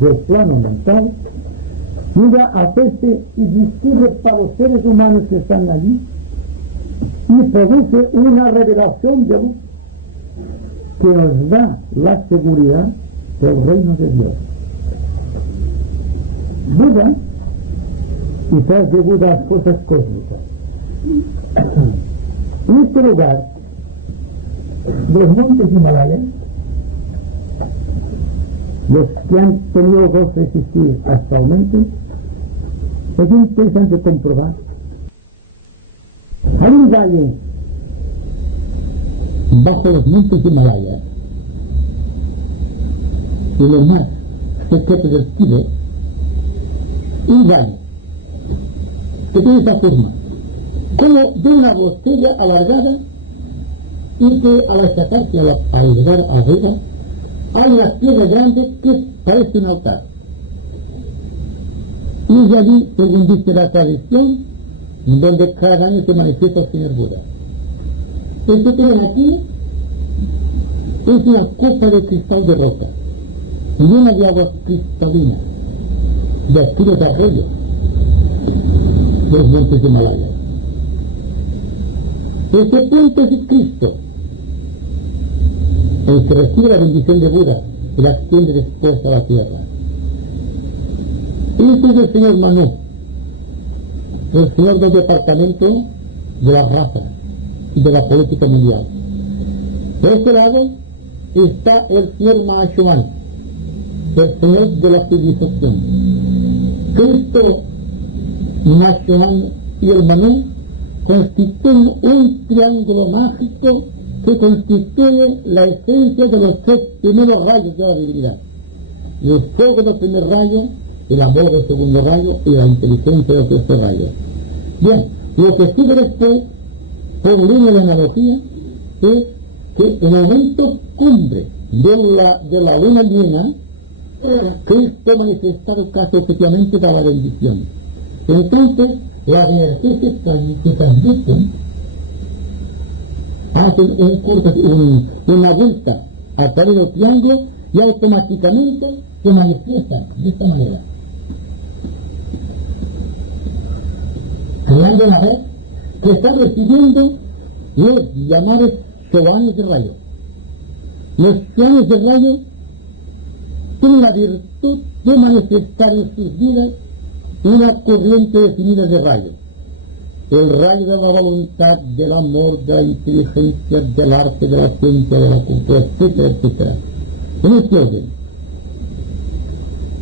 del plano mental, llega a hacerse invisible para los seres humanos que están allí y produce una revelación de luz que nos da la seguridad del reino de Dios. Buda, quizás de Buda las cosas cósmicas. En este lugar, de los montes Himalayas, los que han tenido gozo de existir hasta el momento, es interesante comprobar. Hay un valle bajo los montes Himalayas, y lo más secreto del Tíbet, un valle que tiene esa forma, como de una botella alargada, y que al sacarse al llegar arriba, hay una piedra grande que parece un altar. Y de allí, según dice la tradición, donde cada año se manifiesta el Señor Buda. El que tienen aquí es una copa de cristal de roca, llena de agua cristalina, de estilos de arroyo, de los montes de Himalaya. Este puente es Cristo, el que recibe la bendición de Buda y la extiende después a la tierra. Este es el señor Manu, el señor del departamento de la raza y de la política mundial. De este lado está el señor Mahashohan, el señor de la civilización. Cristo, Mahashohan y el Manu constituyen un triángulo mágico que constituye la esencia de los 3 primeros rayos de la divinidad. El fuego del primer rayo, el amor del segundo rayo y la inteligencia del tercer rayo. Bien, lo que sigue después, por línea de analogía, es que en el momento cumbre de la luna llena, Cristo manifestado casi efectivamente da la bendición. Entonces, las energías que transmiten hacen una vuelta a través del triángulo y automáticamente se manifiestan de esta manera. Creando una red que está recibiendo los llamados choanes de rayo. Los choanes de rayo tienen la virtud de manifestar en sus vidas una corriente definida de rayos. El rayo de la voluntad, del amor, de la inteligencia, del arte, de la ciencia, de la cultura, etcétera, etcétera. En este orden.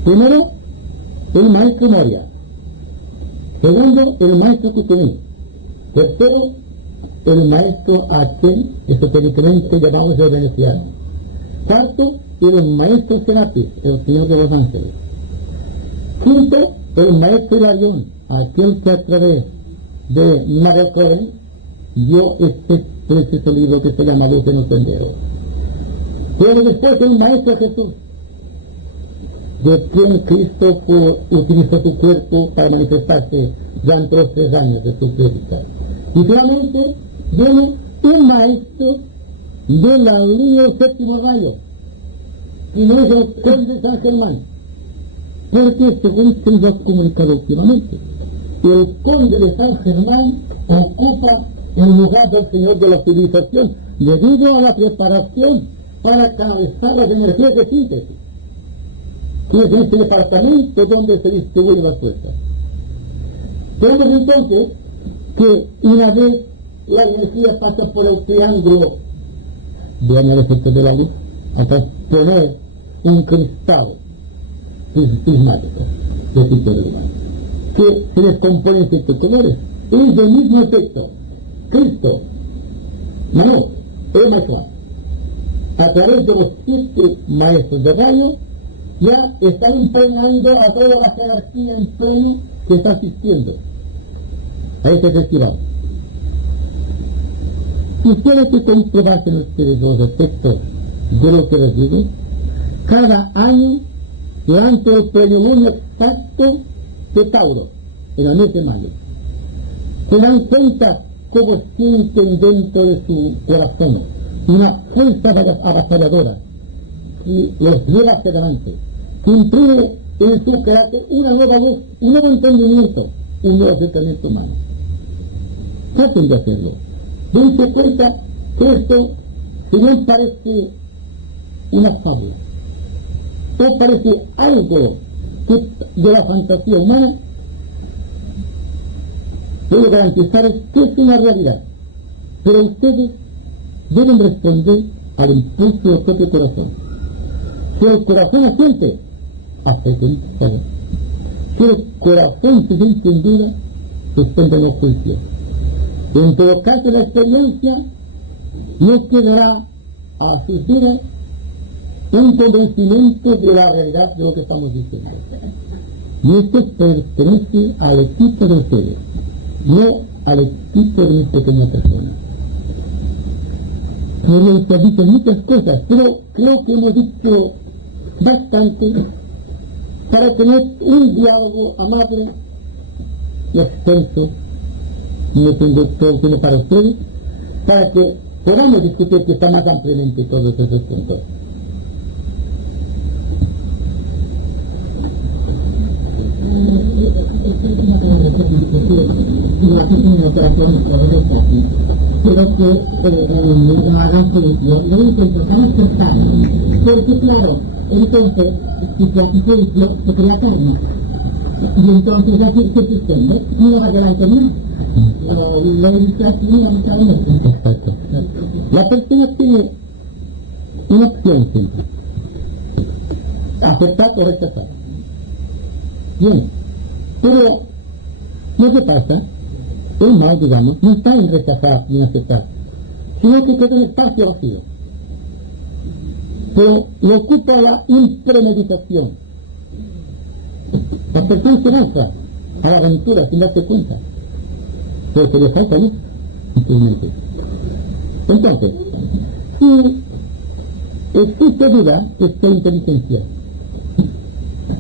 Primero, el maestro Moria. Segundo, el maestro Kutumí. Tercero, el maestro aquel, esotéricamente llamado el veneciano. Cuarto, el maestro Serapis, el señor de los ángeles. Quinto, el maestro Hilarión, aquel que a través de María Coren dio este precioso libro que se llama Luz en los Senderos. Pero después el maestro Jesús, de quien Cristo utilizó su cuerpo para manifestarse durante los 3 años de su prédica. Y finalmente viene un maestro de la línea del 7º rayo, y no es el conde de San Germán, porque según se nos ha comunicado últimamente, el conde de San Germán ocupa el lugar del señor de la civilización debido a la preparación para canalizar las energías de síntesis, que es este departamento donde se distribuyen las fuerzas. Tenemos entonces que una vez la energía pasa por el triángulo, vean el efecto de la luz, hasta tener un cristal prismático de tipo de luz, que se descompone en 7 colores. Es el mismo efecto. Cristo, Manu, el maestro, a través de los 7 maestros de rayo, ya están impregnando a toda la jerarquía en pleno que está asistiendo a este festival. Y tiene que comprobarse en ustedes los efectos de lo que les digo. Cada año, durante el plenilunio exacto de Tauro, en el mes de mayo, se dan cuenta cómo sienten dentro de su corazón una fuerza avasalladora que los lleva hacia adelante, que imprime en su carácter una nueva voz, un nuevo entendimiento, un nuevo acercamiento humano. Traten de hacerlo. Dense cuenta que esto, si bien parece una fábula, o parece algo de la fantasía humana, puedo garantizarles que es una realidad. Pero ustedes deben responder al impulso del propio corazón. Si el corazón asiente, acepten. Si el corazón se siente en duda, responden los juicios. En todo caso, la experiencia no quedará a sus vidas un convencimiento de la realidad de lo que estamos diciendo. Y esto pertenece al equipo de ustedes, no al equipo de mi pequeña persona. Pero se han dicho muchas cosas, pero creo que hemos dicho bastante para tener un diálogo amable y extenso. No tengo todo tiene para ustedes, para que podamos discutir que está más ampliamente todos esos puntos. Pero que hagan juicio, lo intentamos cortar, porque claro, entonces, si se hace juicio, se crea carne, y entonces así se pretende, no va adelante más. La legislación no está en esto. Exacto. La persona tiene una opción siempre: aceptar o rechazar. Bien, pero lo que pasa, el mal, digamos, no está en rechazar ni en aceptar, sino que queda un espacio vacío. Pero le ocupa la impremeditación. La persona se lanza a la aventura sin darse cuenta, pero que le falta luz, simplemente. Entonces, si existe duda, esta inteligencia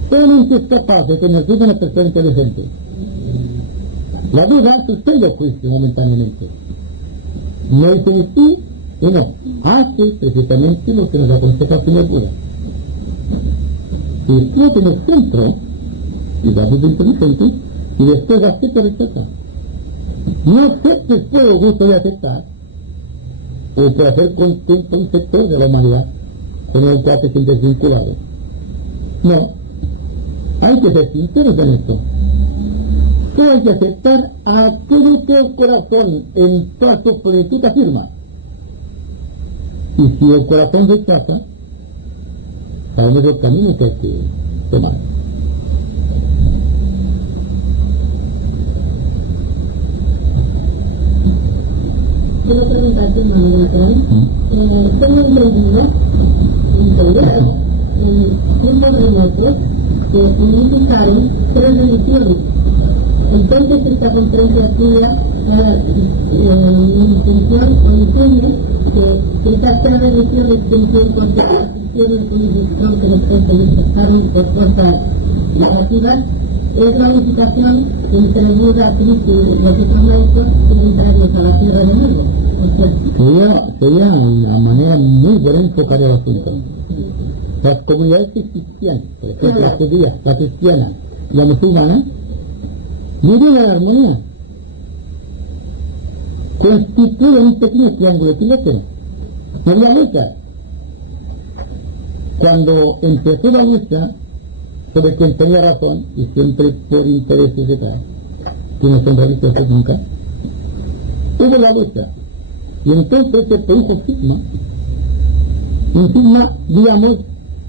solamente es capaz de convertirse en una persona inteligente. La duda suspende el juicio momentáneamente. No dice sí y no. Hace precisamente lo que nos aconseja el señor Buda. Si explota en el centro, y la duda inteligente, y después acepta o rechaza. No acepte por el gusto de aceptar, o por hacer contento un sector de la humanidad con el cual se siente desvinculado. No. Hay que ser sinceros en esto. Pero hay que aceptar aquello que el corazón en toda su plenitud afirma. Y si el corazón rechaza, sabemos el camino que hay que tomar. Quiero preguntarte, hermano Beltrán, tengo entendido, tiempos remotos, que unificaron 3 religiones. Entonces esta conferencia tuya mi intención o entiende que estas 3 religiones que hicieron contra las religiones de unificación que después se manifestaron por fuerzas negativas es la unificación entre Buda, Cristo y los otros maestros que entrarnos a la tierra de nuevo. Sería una manera muy buena de enfocar el asunto. Las comunidades cristianas, por ejemplo la judía, la cristiana y la musulmana, viven en armonía. Constituyen un pequeño triángulo equilátero. No había lucha. Cuando empezó la lucha sobre quien tenía razón, y siempre por intereses de cada, que no son religiosos nunca, hubo la lucha. Y entonces se produjo un sigma, digamos,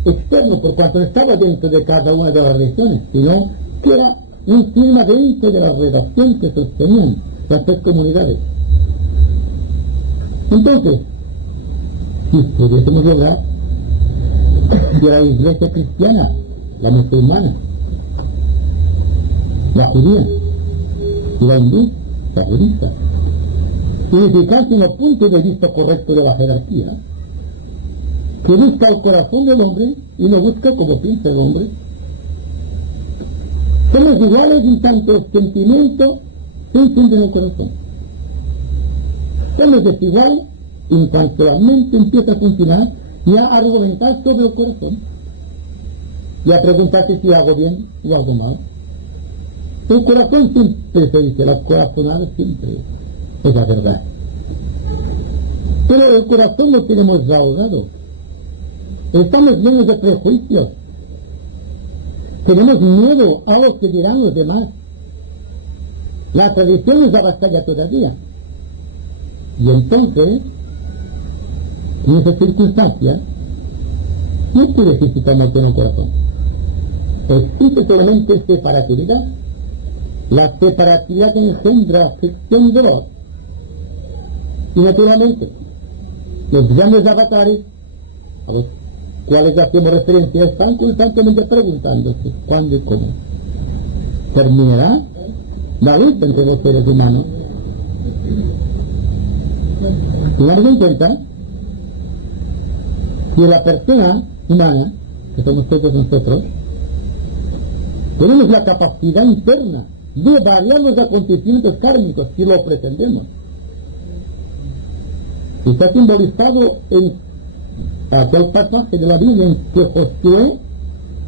externo, por cuanto no estaba dentro de cada una de las religiones, sino que era un sigma dentro de la relación que sostenían las 3 comunidades. Entonces, si pudiésemos hablar de la iglesia cristiana, la musulmana, la judía y la hindú, la budista, unificarse en el punto de vista correcto de la jerarquía, que busca el corazón del hombre y no busca como piensa el hombre. Somos iguales en tanto el sentimiento se enciende en el corazón. somos desiguales en cuanto la mente empieza a funcionar y a argumentar sobre el corazón y a preguntarse si hago bien o hago mal. El corazón siempre se dice, la corazonada siempre es la verdad. Pero el corazón lo tenemos ahogado. Estamos llenos de prejuicios. Tenemos miedo a lo que dirán los demás. La tradición nos avasalla todavía. Y entonces, en esas circunstancias, no puede existir amor en el corazón. Existe solamente separatividad. La separatividad engendra fricción y dolor. Y naturalmente, los grandes avatares, a los cuales hacemos referencia, están constantemente preguntándose cuándo y cómo terminará la lucha entre los seres humanos. Tengamos en cuenta que la persona humana, que somos todos nosotros, tenemos la capacidad interna de variar los acontecimientos kármicos si lo pretendemos. Está simbolizado en aquel pasaje de la Biblia en que Josué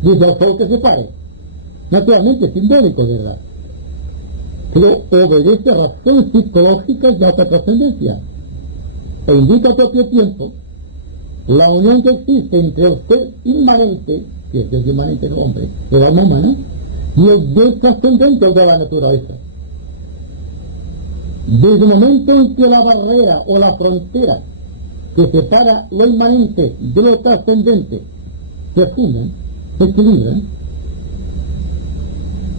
dice al sol que se pare. Naturalmente simbólico, ¿verdad? Pero obedece a razones psicológicas de alta trascendencia e indica al propio tiempo la unión que existe entre el ser inmanente, que es el inmanente del hombre, el alma humana, y el Dios trascendente de la naturaleza. Desde el momento en que la barrera o la frontera que separa lo inmanente de lo trascendente se funden, se equilibran,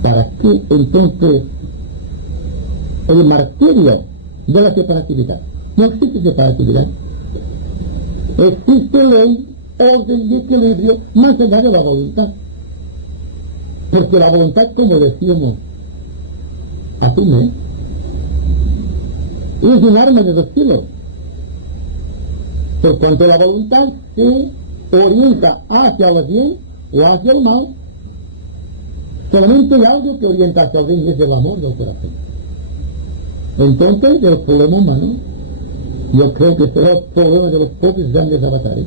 ¿para qué entonces el martirio de la separatividad? No existe separatividad. Existe ley, orden y equilibrio más allá de la voluntad. Porque la voluntad, como decíamos, asume, es un arma de dos filos. Por cuanto la voluntad se orienta hacia el bien o hacia el mal, solamente hay algo que orienta hacia el bien y es el amor del corazón. Entonces, el problema humano, yo creo que será el problema de los propios grandes avatares,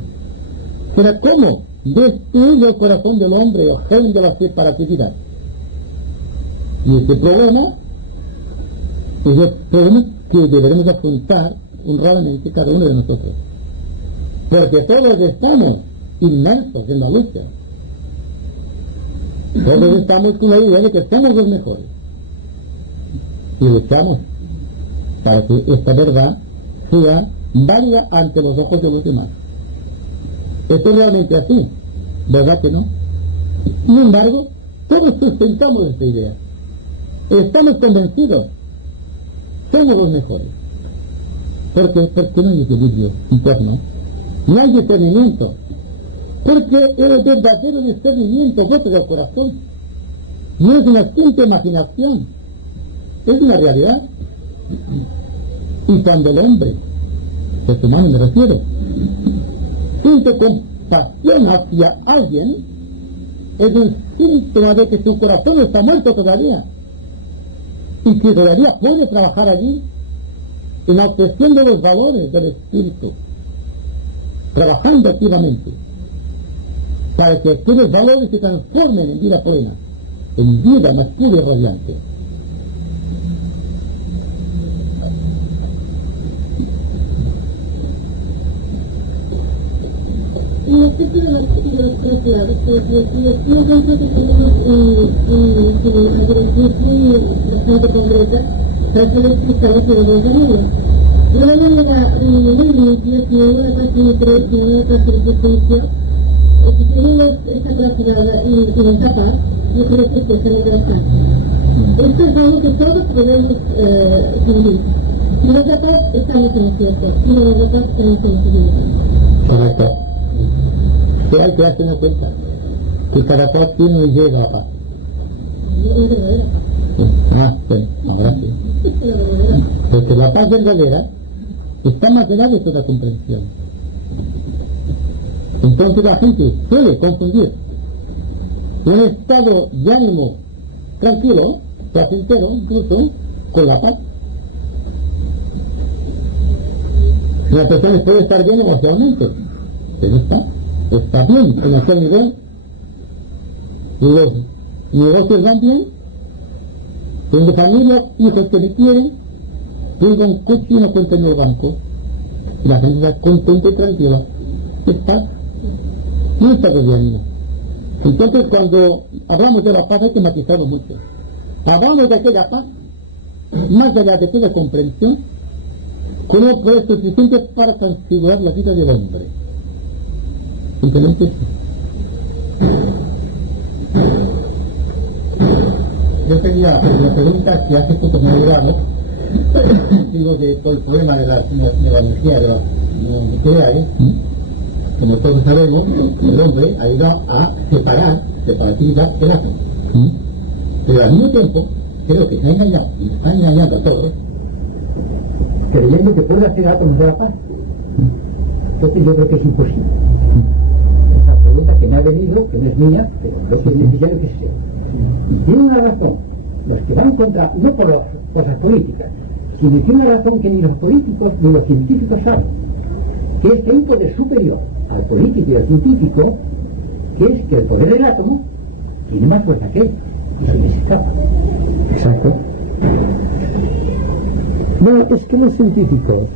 será cómo destruye el corazón del hombre, el gen de la separatividad. Y este problema es el problema que deberemos afrontar honradamente cada uno de nosotros. Porque todos estamos inmersos en la lucha. Todos estamos con la idea de que somos los mejores. Y luchamos para que esta verdad sea válida ante los ojos de los demás. Esto es realmente así, ¿verdad que no? Sin embargo, todos sustentamos esta idea. Estamos convencidos. Somos los mejores. Porque no hay equilibrio interno. No hay discernimiento. Porque el verdadero discernimiento brota del corazón. No es una simple imaginación. Es una realidad. Y cuando el hombre, ser humano me refiero, siente compasión hacia alguien, es un síntoma de que su corazón no está muerto todavía y que todavía puede trabajar allí en la obtención de los valores del espíritu, trabajando activamente para que aquellos valores se transformen en vida plena, en vida más pura y radiante. Y respecto de los tres lados, yo pienso que tenemos agresión bastante concreta para poder explicarlo de dos maneras. De una manera muy limpia, sin ninguna clase de interés, sin ninguna clase de prejuicio, si tenemos esta clase y nos da paz, yo creo que es excelente bastante. Esto es algo que todos podemos vivir. Si nos da paz, estamos en el cierto. Si no nos da paz, estamos en el siguiente. Correcto. Que hay que darse una cuenta que cada paz tiene y llega a paz. Sí, ahora sí. Porque la paz verdadera está más allá de toda comprensión. Entonces la gente suele confundir un estado de ánimo tranquilo, placentero incluso, con la paz. Una persona puede estar bien emocionalmente, pero está bien en aquel nivel. Y los negocios van bien, tengo familia, hijos que me quieren, tengo un coche y una cuenta en el banco, y la gente está contenta y tranquila. No está gobierno. Entonces, cuando hablamos de la paz hay que matizarlo mucho. Hablamos de aquella paz, más allá de toda comprensión, como fue suficiente para transfigurar la vida del hombre. Simplemente eso. Yo quería una pregunta que hace poco me llegaba, digo, de todo el problema de la energía de la nucleares. Como todos sabemos, el hombre ha ido a separatividad del átomo. Pero al mismo tiempo, creo que está engañando a todos, creyendo que puede hacer átomos de la paz. Entonces yo creo que es imposible. Esa pregunta que me ha venido, que no es mía, pero creo que es necesario que sea. Y tiene una razón. Los que van contra, no por las cosas políticas, sino tiene una razón que ni los políticos ni los científicos saben, que es que hay un poder superior al político y al científico, que es que el poder del átomo tiene más fuerza que él y se les escapa. Exacto. No, es que los científicos,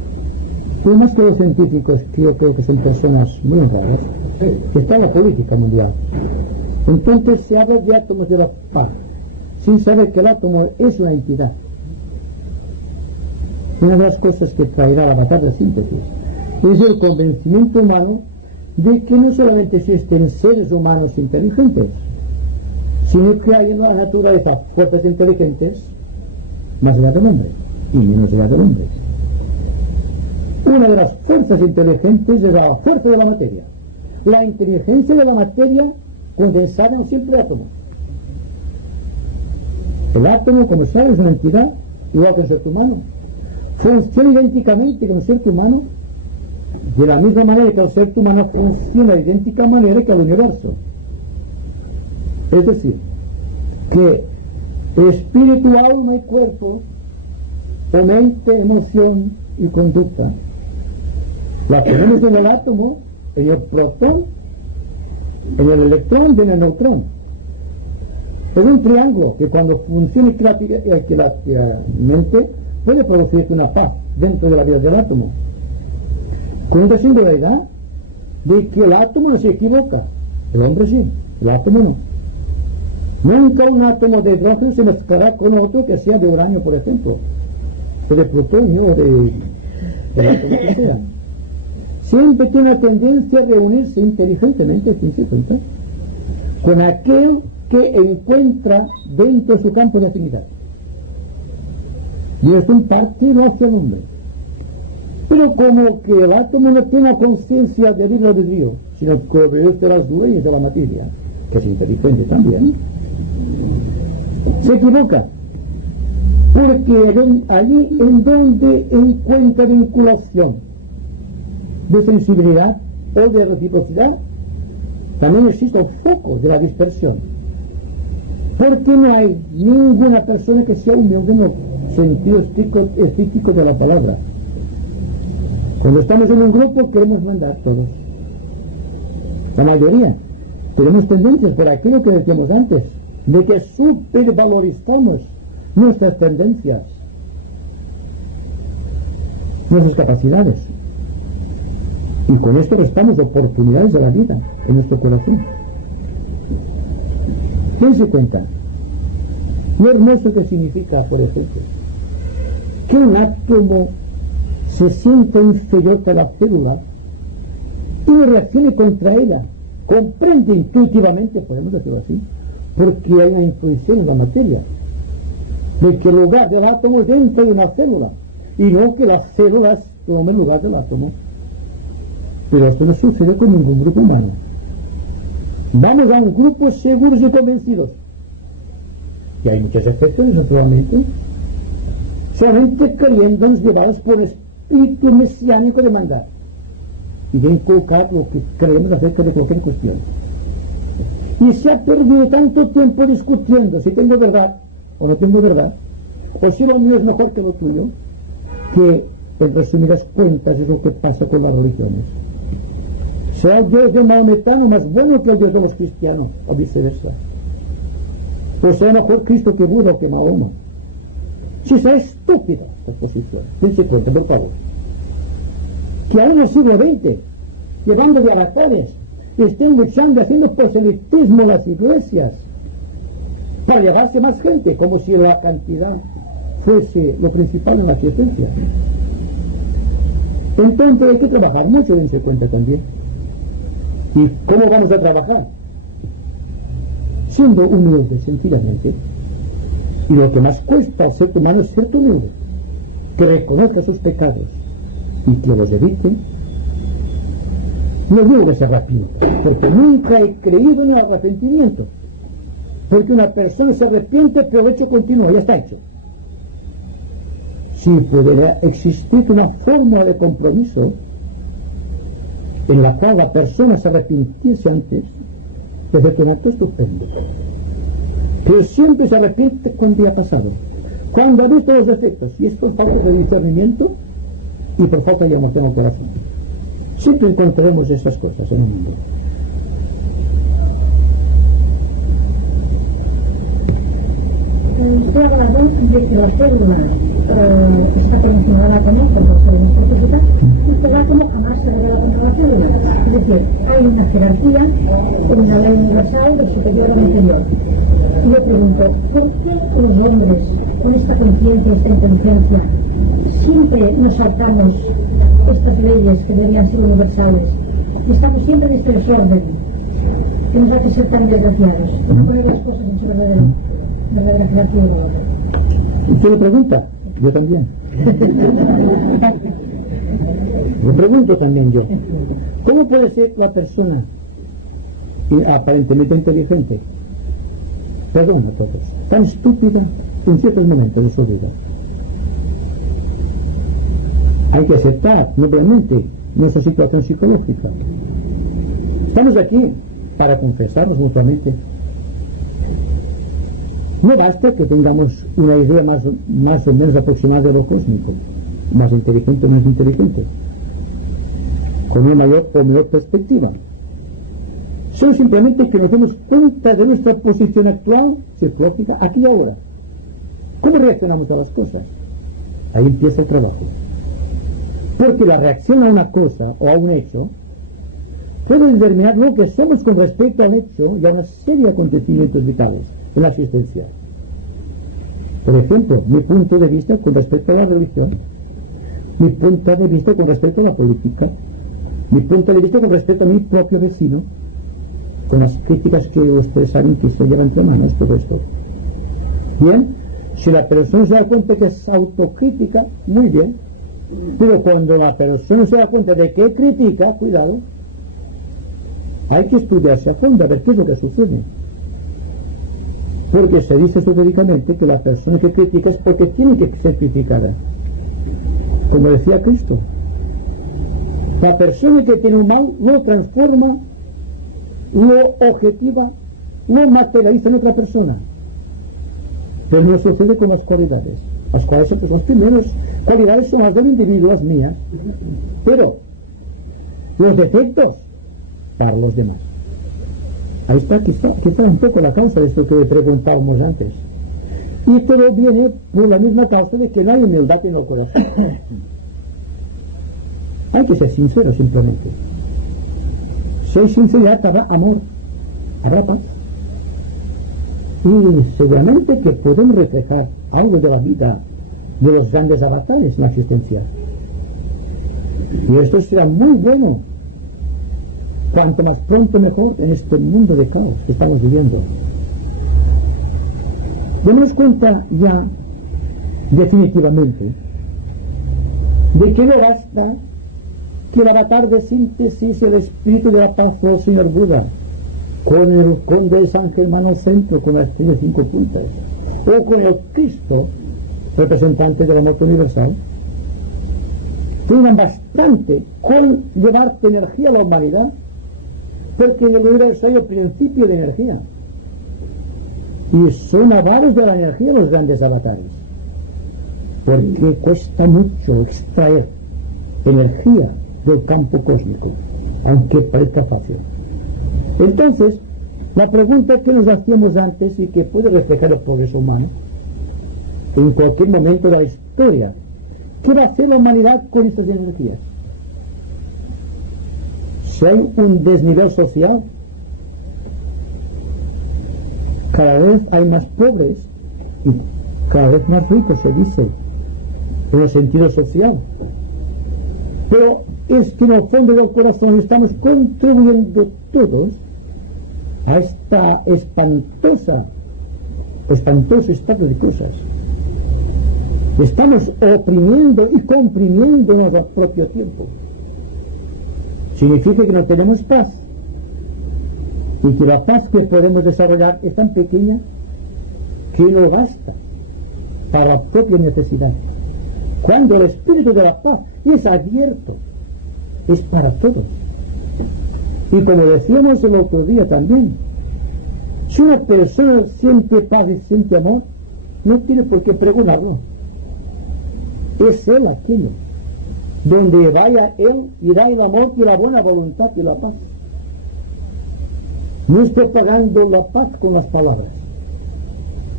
y más que los científicos, que yo creo que son personas muy honradas, que está en la política mundial. Entonces se habla de átomos de la paz, sin saber que el átomo es una entidad. Una de las cosas que traerá la batalla de síntesis es el convencimiento humano de que no solamente existen seres humanos inteligentes, sino que hay en la naturaleza fuerzas inteligentes más allá del hombre y menos allá del hombre. Una de las fuerzas inteligentes es la fuerza de la materia, la inteligencia de la materia condensada en un simple átomo. El átomo, como sabes, es una entidad igual que el ser humano, funciona idénticamente con el ser humano, de la misma manera que el ser humano funciona de idéntica manera que el universo. Es decir, que espíritu, alma y cuerpo, o mente, emoción y conducta, la tenemos en el átomo, en el protón, en el electrón y en el neutrón. Es un triángulo que cuando funciona equitativamente puede producir una paz dentro de la vida del átomo, con la singularidad de que el átomo no se equivoca, el hombre sí, el átomo no. Nunca un átomo de hidrógeno se mezclará con otro que sea de uranio, por ejemplo, o de plutonio, o de átomo que sea. Siempre tiene la tendencia a reunirse inteligentemente, con aquel que encuentra dentro de su campo de afinidad. Y es un partido hacia el hombre. Pero como que el átomo no tiene una conciencia de libre albedrío, sino que obedece a las leyes de la materia, que es inteligente también, se equivoca. Porque allí en donde encuentra vinculación de sensibilidad o de reciprocidad, también existe el foco de la dispersión. Porque no hay ninguna persona que sea humilde en el sentido estricto de la palabra. Cuando estamos en un grupo queremos mandar todos. La mayoría tenemos tendencias por aquello que decíamos antes, de que supervalorizamos nuestras tendencias, nuestras capacidades, y con esto restamos oportunidades de la vida en nuestro corazón. Dense cuenta lo hermoso que significa, por ejemplo, que un átomo se sienta inferior a la célula y no reaccione contra ella, comprende intuitivamente, podemos decirlo así, porque hay una intuición en la materia de que el lugar del átomo es dentro de una célula y no que las células tomen el lugar del átomo. Pero esto no sucede con ningún grupo humano. Vamos a un grupo seguros y convencidos, y hay muchas excepciones naturalmente, solamente queriéndonos llevados por el espíritu mesiánico de mandar y de inculcar lo que creemos acerca de cualquier cuestión. Y se ha perdido tanto tiempo discutiendo si tengo verdad o no tengo verdad, o si lo mío es mejor que lo tuyo, que En resumidas cuentas, es lo que pasa con las religiones. Sea el Dios de maometano más bueno que el Dios de los cristianos, o viceversa. O sea mejor Cristo que Buda o que Mahoma. Si sea estúpida esta posición, dense cuenta, por favor, que aún en el siglo XX, llevando de avatares, estén luchando, haciendo proselitismo en las iglesias, para llevarse más gente, como si la cantidad fuese lo principal en la existencia. Entonces hay que trabajar mucho, dense cuenta también. ¿Y cómo vamos a trabajar? Siendo humildes, sencillamente. Y lo que más cuesta al ser humano es ser humilde, que reconozca sus pecados y que los evite. No digo que se arrepienta, porque nunca he creído en el arrepentimiento, porque una persona se arrepiente pero el hecho continúa, ya está hecho. Sí podría existir una forma de compromiso en la cual la persona se arrepintiese antes de hacer un acto estupendo, pero siempre se arrepiente cuando ya ha pasado, cuando ha visto los defectos, y es por falta de discernimiento y por falta de amor en el corazón. Siempre encontraremos esas cosas en el mundo. Usted ha hablado de que la célula está condicionada con esto, por ser específica, y que la como jamás se revela contra la célula. Es decir, hay una jerarquía, una ley universal de superior a inferior. Y le pregunto, ¿por qué los hombres, con esta conciencia, esta inteligencia, siempre nos saltamos estas leyes que deberían ser universales? Estamos siempre en este desorden que nos hace ser tan desgraciados. Poner las cosas en su verdadera jerarquía. ¿Usted le pregunta? Yo también. Me pregunto también yo. ¿Cómo puede ser la persona aparentemente inteligente, perdón a todos, tan estúpida en ciertos momentos de su vida? Hay que aceptar noblemente nuestra situación psicológica. Estamos aquí para confesarnos mutuamente. No basta que tengamos una idea más o menos aproximada de lo cósmico, más inteligente o menos inteligente, con una mayor o menor perspectiva. Solo simplemente que nos demos cuenta de nuestra posición actual, psicológica, aquí y ahora. ¿Cómo reaccionamos a las cosas? Ahí empieza el trabajo. Porque la reacción a una cosa o a un hecho puede determinar lo que somos con respecto al hecho y a una serie de acontecimientos vitales en la existencia. Por ejemplo, mi punto de vista con respecto a la religión, mi punto de vista con respecto a la política, mi punto de vista con respecto a mi propio vecino, con las críticas que ustedes saben que se llevan entre manos, todo esto. Bien, si la persona se da cuenta que es autocrítica, muy bien, pero cuando la persona se da cuenta de que critica, cuidado, hay que estudiarse a fondo a ver qué es lo que sucede. Porque se dice esotéricamente que la persona que critica es porque tiene que ser criticada. Como decía Cristo, la persona que tiene un mal lo transforma, lo objetiva, lo materializa en otra persona. Pero no sucede con las cualidades. Las cuales pues, las primeras cualidades son las del individuo, las mías. Pero los defectos para los demás. Ahí está quizá un poco la causa de esto que preguntábamos antes. Y todo viene por la misma causa de que no hay humildad en el corazón. Hay que ser sincero simplemente. Si hay sinceridad habrá amor, habrá paz. Y seguramente que podemos reflejar algo de la vida de los grandes avatares en la existencia. Y esto será muy bueno. Cuanto más pronto mejor en este mundo de caos que estamos viviendo. Démonos cuenta ya definitivamente de que no basta que el avatar de síntesis, el espíritu de la paz del señor Buda, con el conde de San Germán al centro, con la estrella de 5 puntas, o con el Cristo, representante de la muerte universal, tengan bastante con llevarte energía a la humanidad, porque en el universo hay el principio de energía y son avaros de la energía los grandes avatares. porque cuesta mucho extraer energía del campo cósmico, aunque parezca fácil. Entonces, la pregunta que nos hacíamos antes y que puede reflejar el progreso humano en cualquier momento de la historia: ¿qué va a hacer la humanidad con estas energías? Si hay un desnivel social, cada vez hay más pobres y cada vez más ricos, se dice, en el sentido social. Pero es que en el fondo del corazón estamos contribuyendo todos a esta espantoso estado de cosas. Estamos oprimiendo y comprimiéndonos al propio tiempo. Significa que no tenemos paz, y que la paz que podemos desarrollar es tan pequeña que no basta para la propia necesidad. Cuando el espíritu de la paz es abierto, es para todos. Y como decíamos el otro día también, si una persona siente paz y siente amor, no tiene por qué pregonarlo. Es él aquello. Donde vaya él, irá el amor y la buena voluntad y la paz. No esté pagando la paz con las palabras,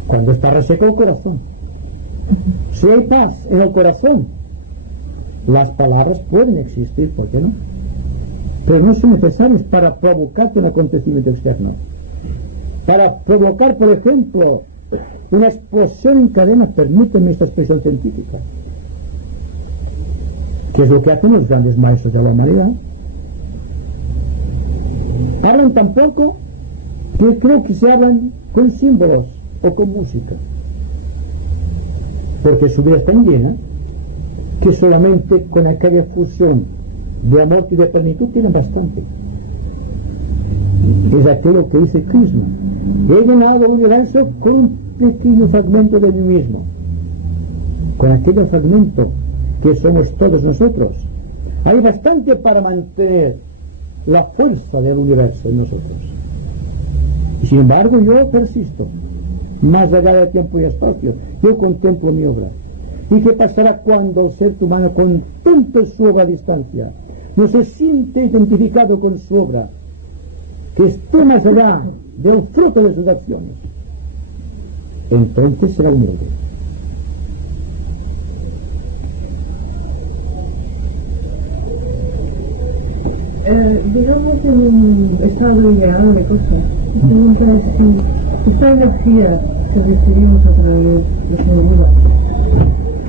cuando está reseco el corazón. Si hay paz en el corazón, las palabras pueden existir, ¿por qué no? Pero no son necesarias para provocar un acontecimiento externo. Para provocar, por ejemplo, una explosión en cadena, permíteme esta expresión científica, que es lo que hacen los grandes maestros de la humanidad. Hablan tan poco que creo que se hablan con símbolos o con música, porque su vida es tan llena que solamente con aquella fusión de amor y de plenitud tienen bastante. Es aquello que dice Krishna: he llenado el universo con un pequeño fragmento de mí mismo. Con aquel fragmento que somos todos nosotros, hay bastante para mantener la fuerza del universo en nosotros. Y sin embargo yo persisto, más allá del tiempo y espacio, yo contemplo mi obra. ¿Y qué pasará cuando el ser humano contemple su obra a distancia, no se siente identificado con su obra, que esté más allá del fruto de sus acciones? Entonces será humilde. Digamos en un estado ideal de cosas, la pregunta es si esta energía que recibimos a través de su vida,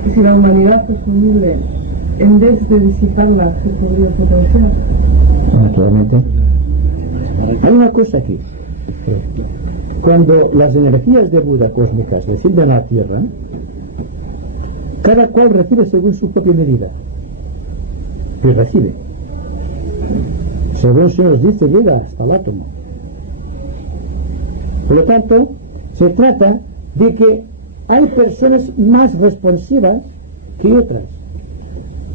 y si la humanidad es humilde, en vez de disiparla, se podría potenciar. Naturalmente. Hay una cosa aquí. Cuando las energías de Buda cósmicas descienden a la Tierra, cada cual recibe según su propia medida. Y recibe. Según se nos dice, llega hasta el átomo. Por lo tanto, se trata de que hay personas más responsivas que otras.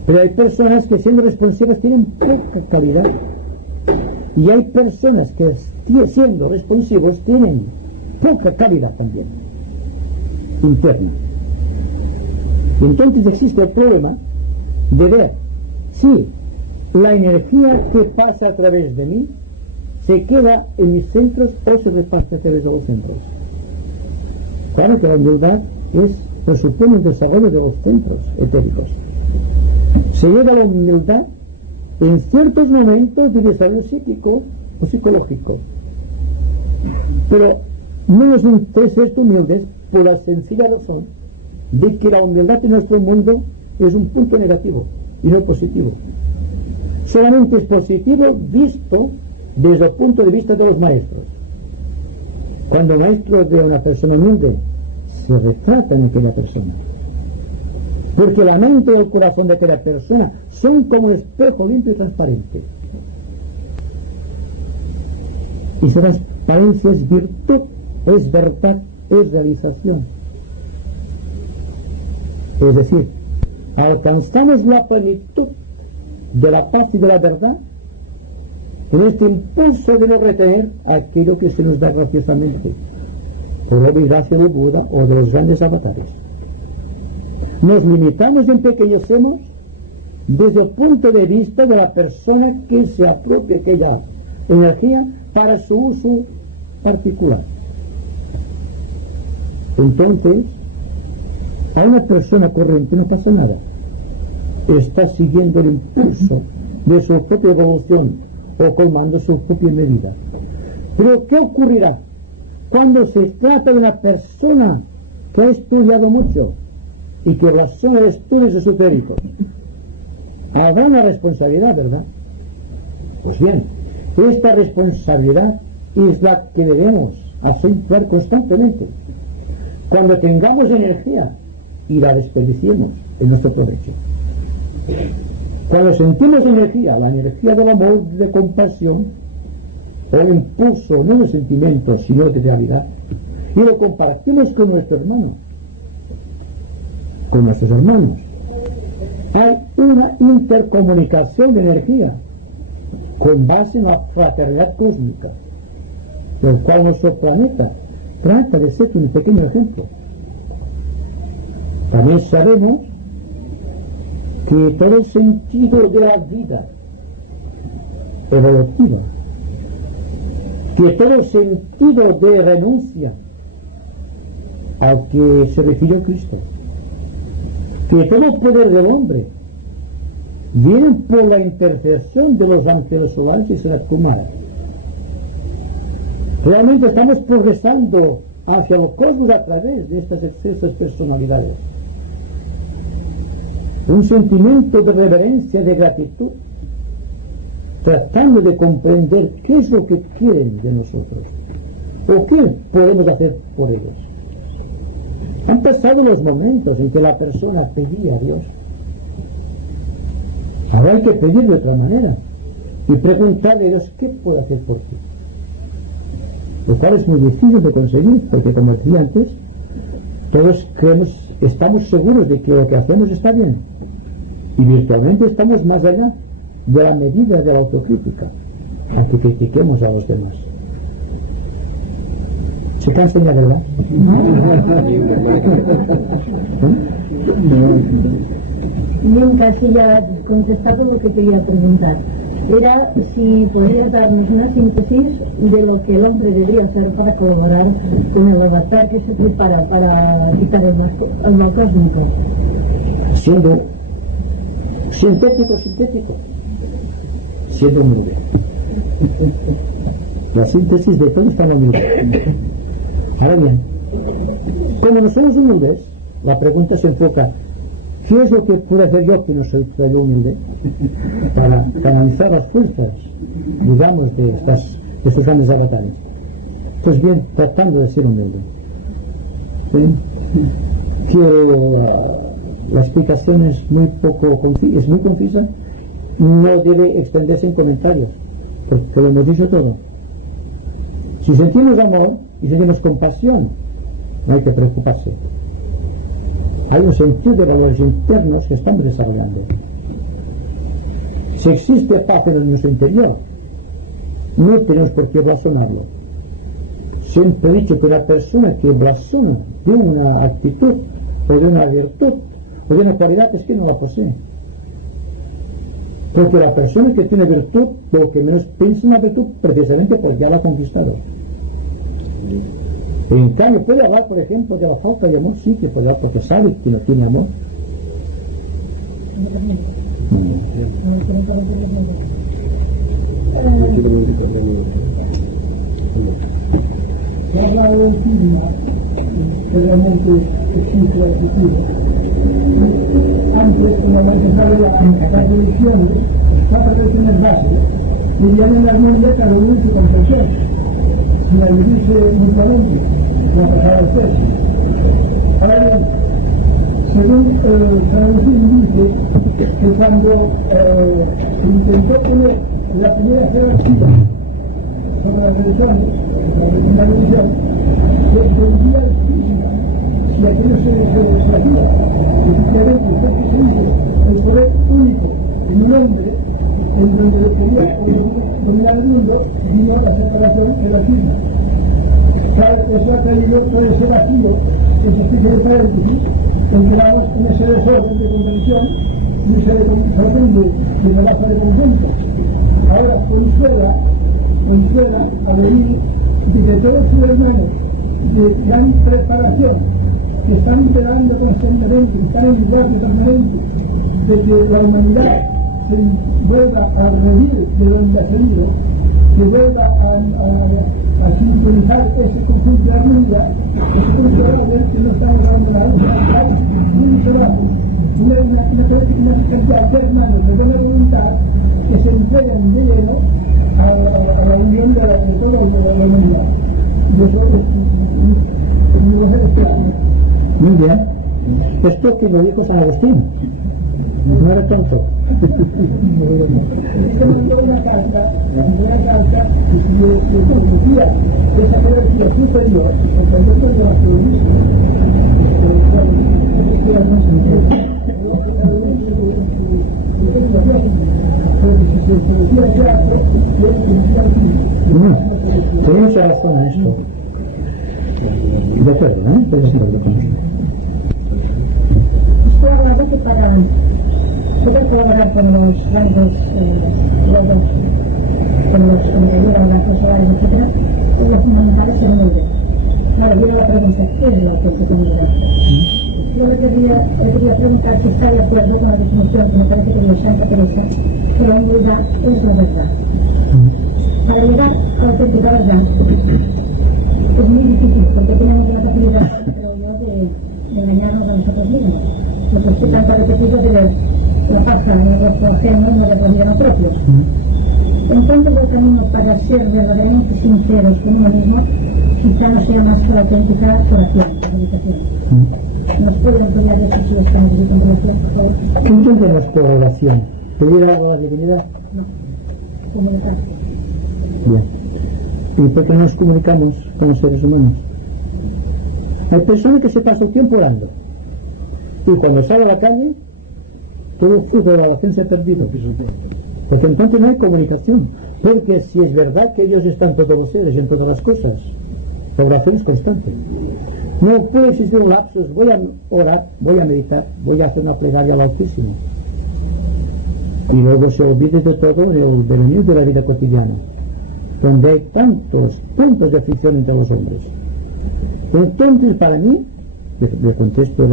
Pero hay personas que, siendo responsivas, tienen poca calidad. Y hay personas que, siendo responsivos, tienen poca calidad también interna. Y entonces existe el problema de ver si la energía que pasa a través de mí se queda en mis centros o se reparte a través de los centros. Claro que la humildad presupone el desarrollo de los centros etéricos. Se llega a la humildad en ciertos momentos de desarrollo psíquico o psicológico. Pero no nos interesa esto humildes por la sencilla razón de que la humildad en nuestro mundo es un punto negativo y no positivo. Solamente es positivo visto desde el punto de vista de los maestros. Cuando el maestro ve a una persona humilde, se retrata en aquella persona, porque la mente y el corazón de aquella persona son como un espejo limpio y transparente, y su transparencia es virtud, es verdad, es realización. Es decir, alcanzamos la plenitud de la paz y de la verdad en este impulso de no retener aquello que se nos da graciosamente por la gracia de Buda o de los grandes avatares. Nos limitamos en pequeñecemos desde el punto de vista de la persona que se apropia aquella energía para su uso particular. Entonces, a una persona corriente no pasa nada. Está siguiendo el impulso de su propia evolución o colmando su propia medida. Pero ¿qué ocurrirá cuando se trata de una persona que ha estudiado mucho y que blasona de estudios esotéricos? Habrá una responsabilidad, ¿verdad? Pues bien, esta responsabilidad es la que debemos acentuar constantemente. Cuando tengamos energía y la desperdiciemos en nuestro provecho. Cuando sentimos energía, la energía del amor, de compasión, o el impulso, no de sentimientos, sino de realidad, y lo compartimos con nuestros hermanos, hay una intercomunicación de energía con base en la fraternidad cósmica, del cual nuestro planeta trata de ser un pequeño ejemplo. También sabemos que todo el sentido de la vida evolutiva, que todo el sentido de renuncia al que se refirió Cristo, que todo el poder del hombre viene por la intercesión de los ángeles solares y Sri Kumara. Realmente estamos progresando hacia los cosmos a través de estas excesas personalidades. Un sentimiento de reverencia, de gratitud, tratando de comprender qué es lo que quieren de nosotros o qué podemos hacer por ellos. Han pasado los momentos en que la persona pedía a Dios. Ahora hay que pedir de otra manera y preguntarle a Dios qué puedo hacer por ti, lo cual es muy difícil de conseguir, porque como decía antes, todos estamos seguros de que lo que hacemos está bien y virtualmente estamos más allá de la medida de la autocrítica, aunque critiquemos a los demás. ¿Se cansan ya, verdad? Bien, casi ya has contestado lo que quería preguntar. Era si podrías darnos una síntesis de lo que el hombre debería hacer para colaborar con el avatar que se prepara para quitar el mal cósmico. Siendo sintético, siendo humilde. La síntesis de todo está en la humildad. Ahora bien, como no somos humildes, la pregunta se enfoca: ¿qué es lo que puedo hacer yo que no soy todavía humilde para canalizar las fuerzas, digamos, de estos grandes avatares? Pues bien, tratando de ser humilde. ¿Sí? Que la explicación es muy concisa, no debe extenderse en comentarios, porque lo hemos dicho todo. Si sentimos amor y sentimos compasión, no hay que preocuparse. Hay un sentido de valores internos que estamos desarrollando. Si existe paz en nuestro interior, no tenemos por qué blasonarlo. Siempre he dicho que una persona que blasona de una actitud o de una virtud o de una cualidad es que no la posee. Porque la persona que tiene virtud, lo que menos piensa en la virtud, precisamente porque ya la ha conquistado. En cambio, puede hablar, por ejemplo, de la falta de amor, sí que puede hablar porque sabe que no tiene amor. Ya la última, que realmente existe la cultura. Antes, cuando empezaba las religiones, las religiones básicas, vivían en la armonía cada uno en su confesión, sin agredirse mutuamente, la pasada especie. Ahora bien, según San Agustín dice que cuando se intentó poner la primera jerarquía sobre las religiones, la religión, se vendía el física, si aquello se hacía, efectivamente, usted que se dice, el poder único en un hombre, en donde lo quería dominar el mundo, vino la separación de la firma. Cada eso ha traído todo ese vacío, esa especie de paréntesis, entramos en ese desorden de comprensión y ese desorden de trabajo de conjunto. Ahora consuela a venir de que todos sus hermanos de gran preparación que están esperando constantemente, que están en guardia permanente, de que la humanidad se vuelva a reír de donde ha salido, que vuelva a sintonizar ese conjunto de armonía, ese conjunto de armonía que no estamos abandonando, un trabajo, una cantidad de hermanos de buena voluntad que se entregan de lleno a la unión de toda la humanidad. Y eso es mi mujer esperable. Muy bien. Esto que lo dijo San Agustín. No era tonto. Una carta que conducía esa jerarquía superior, el concepto de la tiene mucha razón en esto. De acuerdo, ¿no? Puedes estar de acuerdo. Usted hablaba que para poder colaborar con los grandes logros, con los grandes solares, etc., lo fundamental es ser humilde. Ahora viene la pregunta, ¿qué es la auténtica humildad? Yo le quería preguntar si está de acuerdo con la definición que me parece que dio Santa Teresa, que la humildad es la verdad. Para llegar a la auténtica verdad es muy difícil, porque tenemos una facilidad, creo yo, de engañarnos a nosotros mismos. Lo que usted tanto ha repetido de ver la paja en el rostro ajeno no de los propios. Entonces el camino para ser verdaderamente sinceros con uno mismo quizá no sea más que la auténtica oración, la meditación. ¿Nos puede ampliar eso si estamos en relación, por favor? ¿Qué entendemos por oración? ¿Pedir algo a la divinidad? No, comunicar. Bien. ¿Y por qué nos comunicamos con los seres humanos? Hay personas que se pasan el tiempo orando y cuando sale a la calle todo el flujo de la oración se ha perdido, porque entonces no hay comunicación, porque si es verdad que Dios está en todos los seres y en todas las cosas, la oración es constante. No puede existir un lapsus, voy a orar, voy a meditar, voy a hacer una plegaria al Altísimo y luego se olvide de todo el devenir de la vida cotidiana, donde hay tantos puntos de fricción entre los hombres. Entonces, para mí, le contesto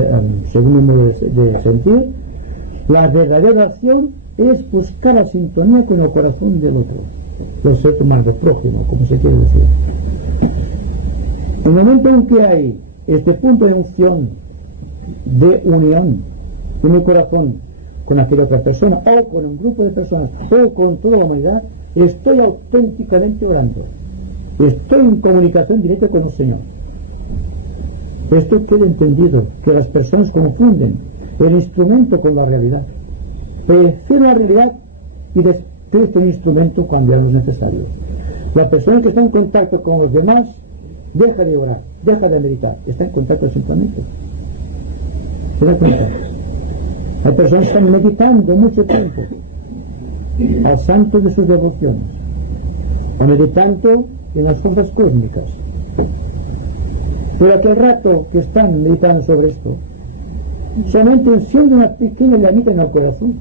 según mi modo de sentir, la verdadera acción es buscar la sintonía con el corazón del otro, del ser humano, del prójimo, como se quiere decir. En el momento en que hay este punto de unción, de unión en mi corazón con aquella otra persona, o con un grupo de personas, o con toda la humanidad, estoy auténticamente orando. Estoy en comunicación directa con el Señor. Esto queda entendido, que las personas confunden el instrumento con la realidad. Prefieren la realidad y después un instrumento cuando ya no es necesario. La persona que está en contacto con los demás deja de orar, deja de meditar, está en contacto simplemente. ¿Se da cuenta? Hay personas que están meditando mucho tiempo al santo de sus devociones, o meditando en las fuerzas cósmicas. Pero aquel rato que están meditando sobre esto, solamente enciende una pequeña llamita en el corazón,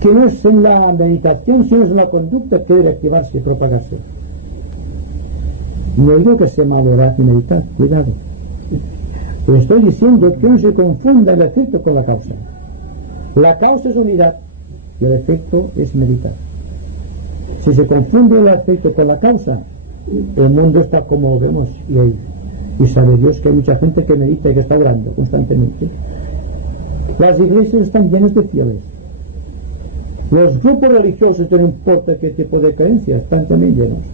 que no es en la meditación, sino es una conducta que debe activarse y propagarse. No digo que sea malo orar y meditar, cuidado. Pero estoy diciendo que no se confunda el efecto con la causa. La causa es unidad y el efecto es meditar. Si se confunde el efecto con la causa, el mundo está como lo vemos y sabe Dios que hay mucha gente que medita y que está orando constantemente. Las iglesias están llenas de fieles. Los grupos religiosos, no importa qué tipo de creencias, están también llenos.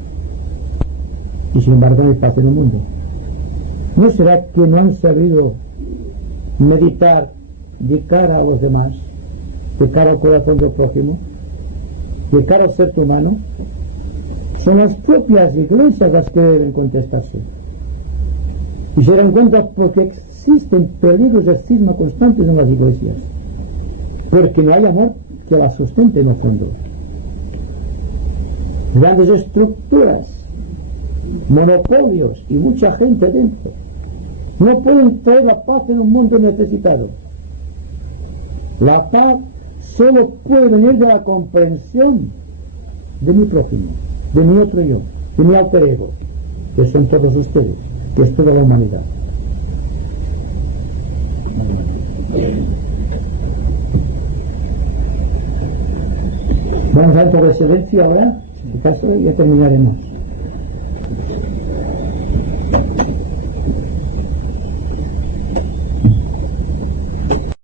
Y sin embargo no hay paz en el mundo. ¿No será que no han sabido meditar de cara a los demás, de cara al corazón del prójimo, de cara al ser humano? Son las propias iglesias las que deben contestarse. Y se dan cuenta porque existen peligros de cisma constantes en las iglesias, porque no hay amor que las sustente en el fondo. Grandes estructuras monopolios y mucha gente dentro. No pueden traer la paz en un mundo necesitado. La paz solo puede venir de la comprensión de mi prójimo, de mi otro yo, de mi alter ego, que son todos ustedes, que es toda la humanidad. Vamos a alto de silencio ahora, si acaso ya terminaremos.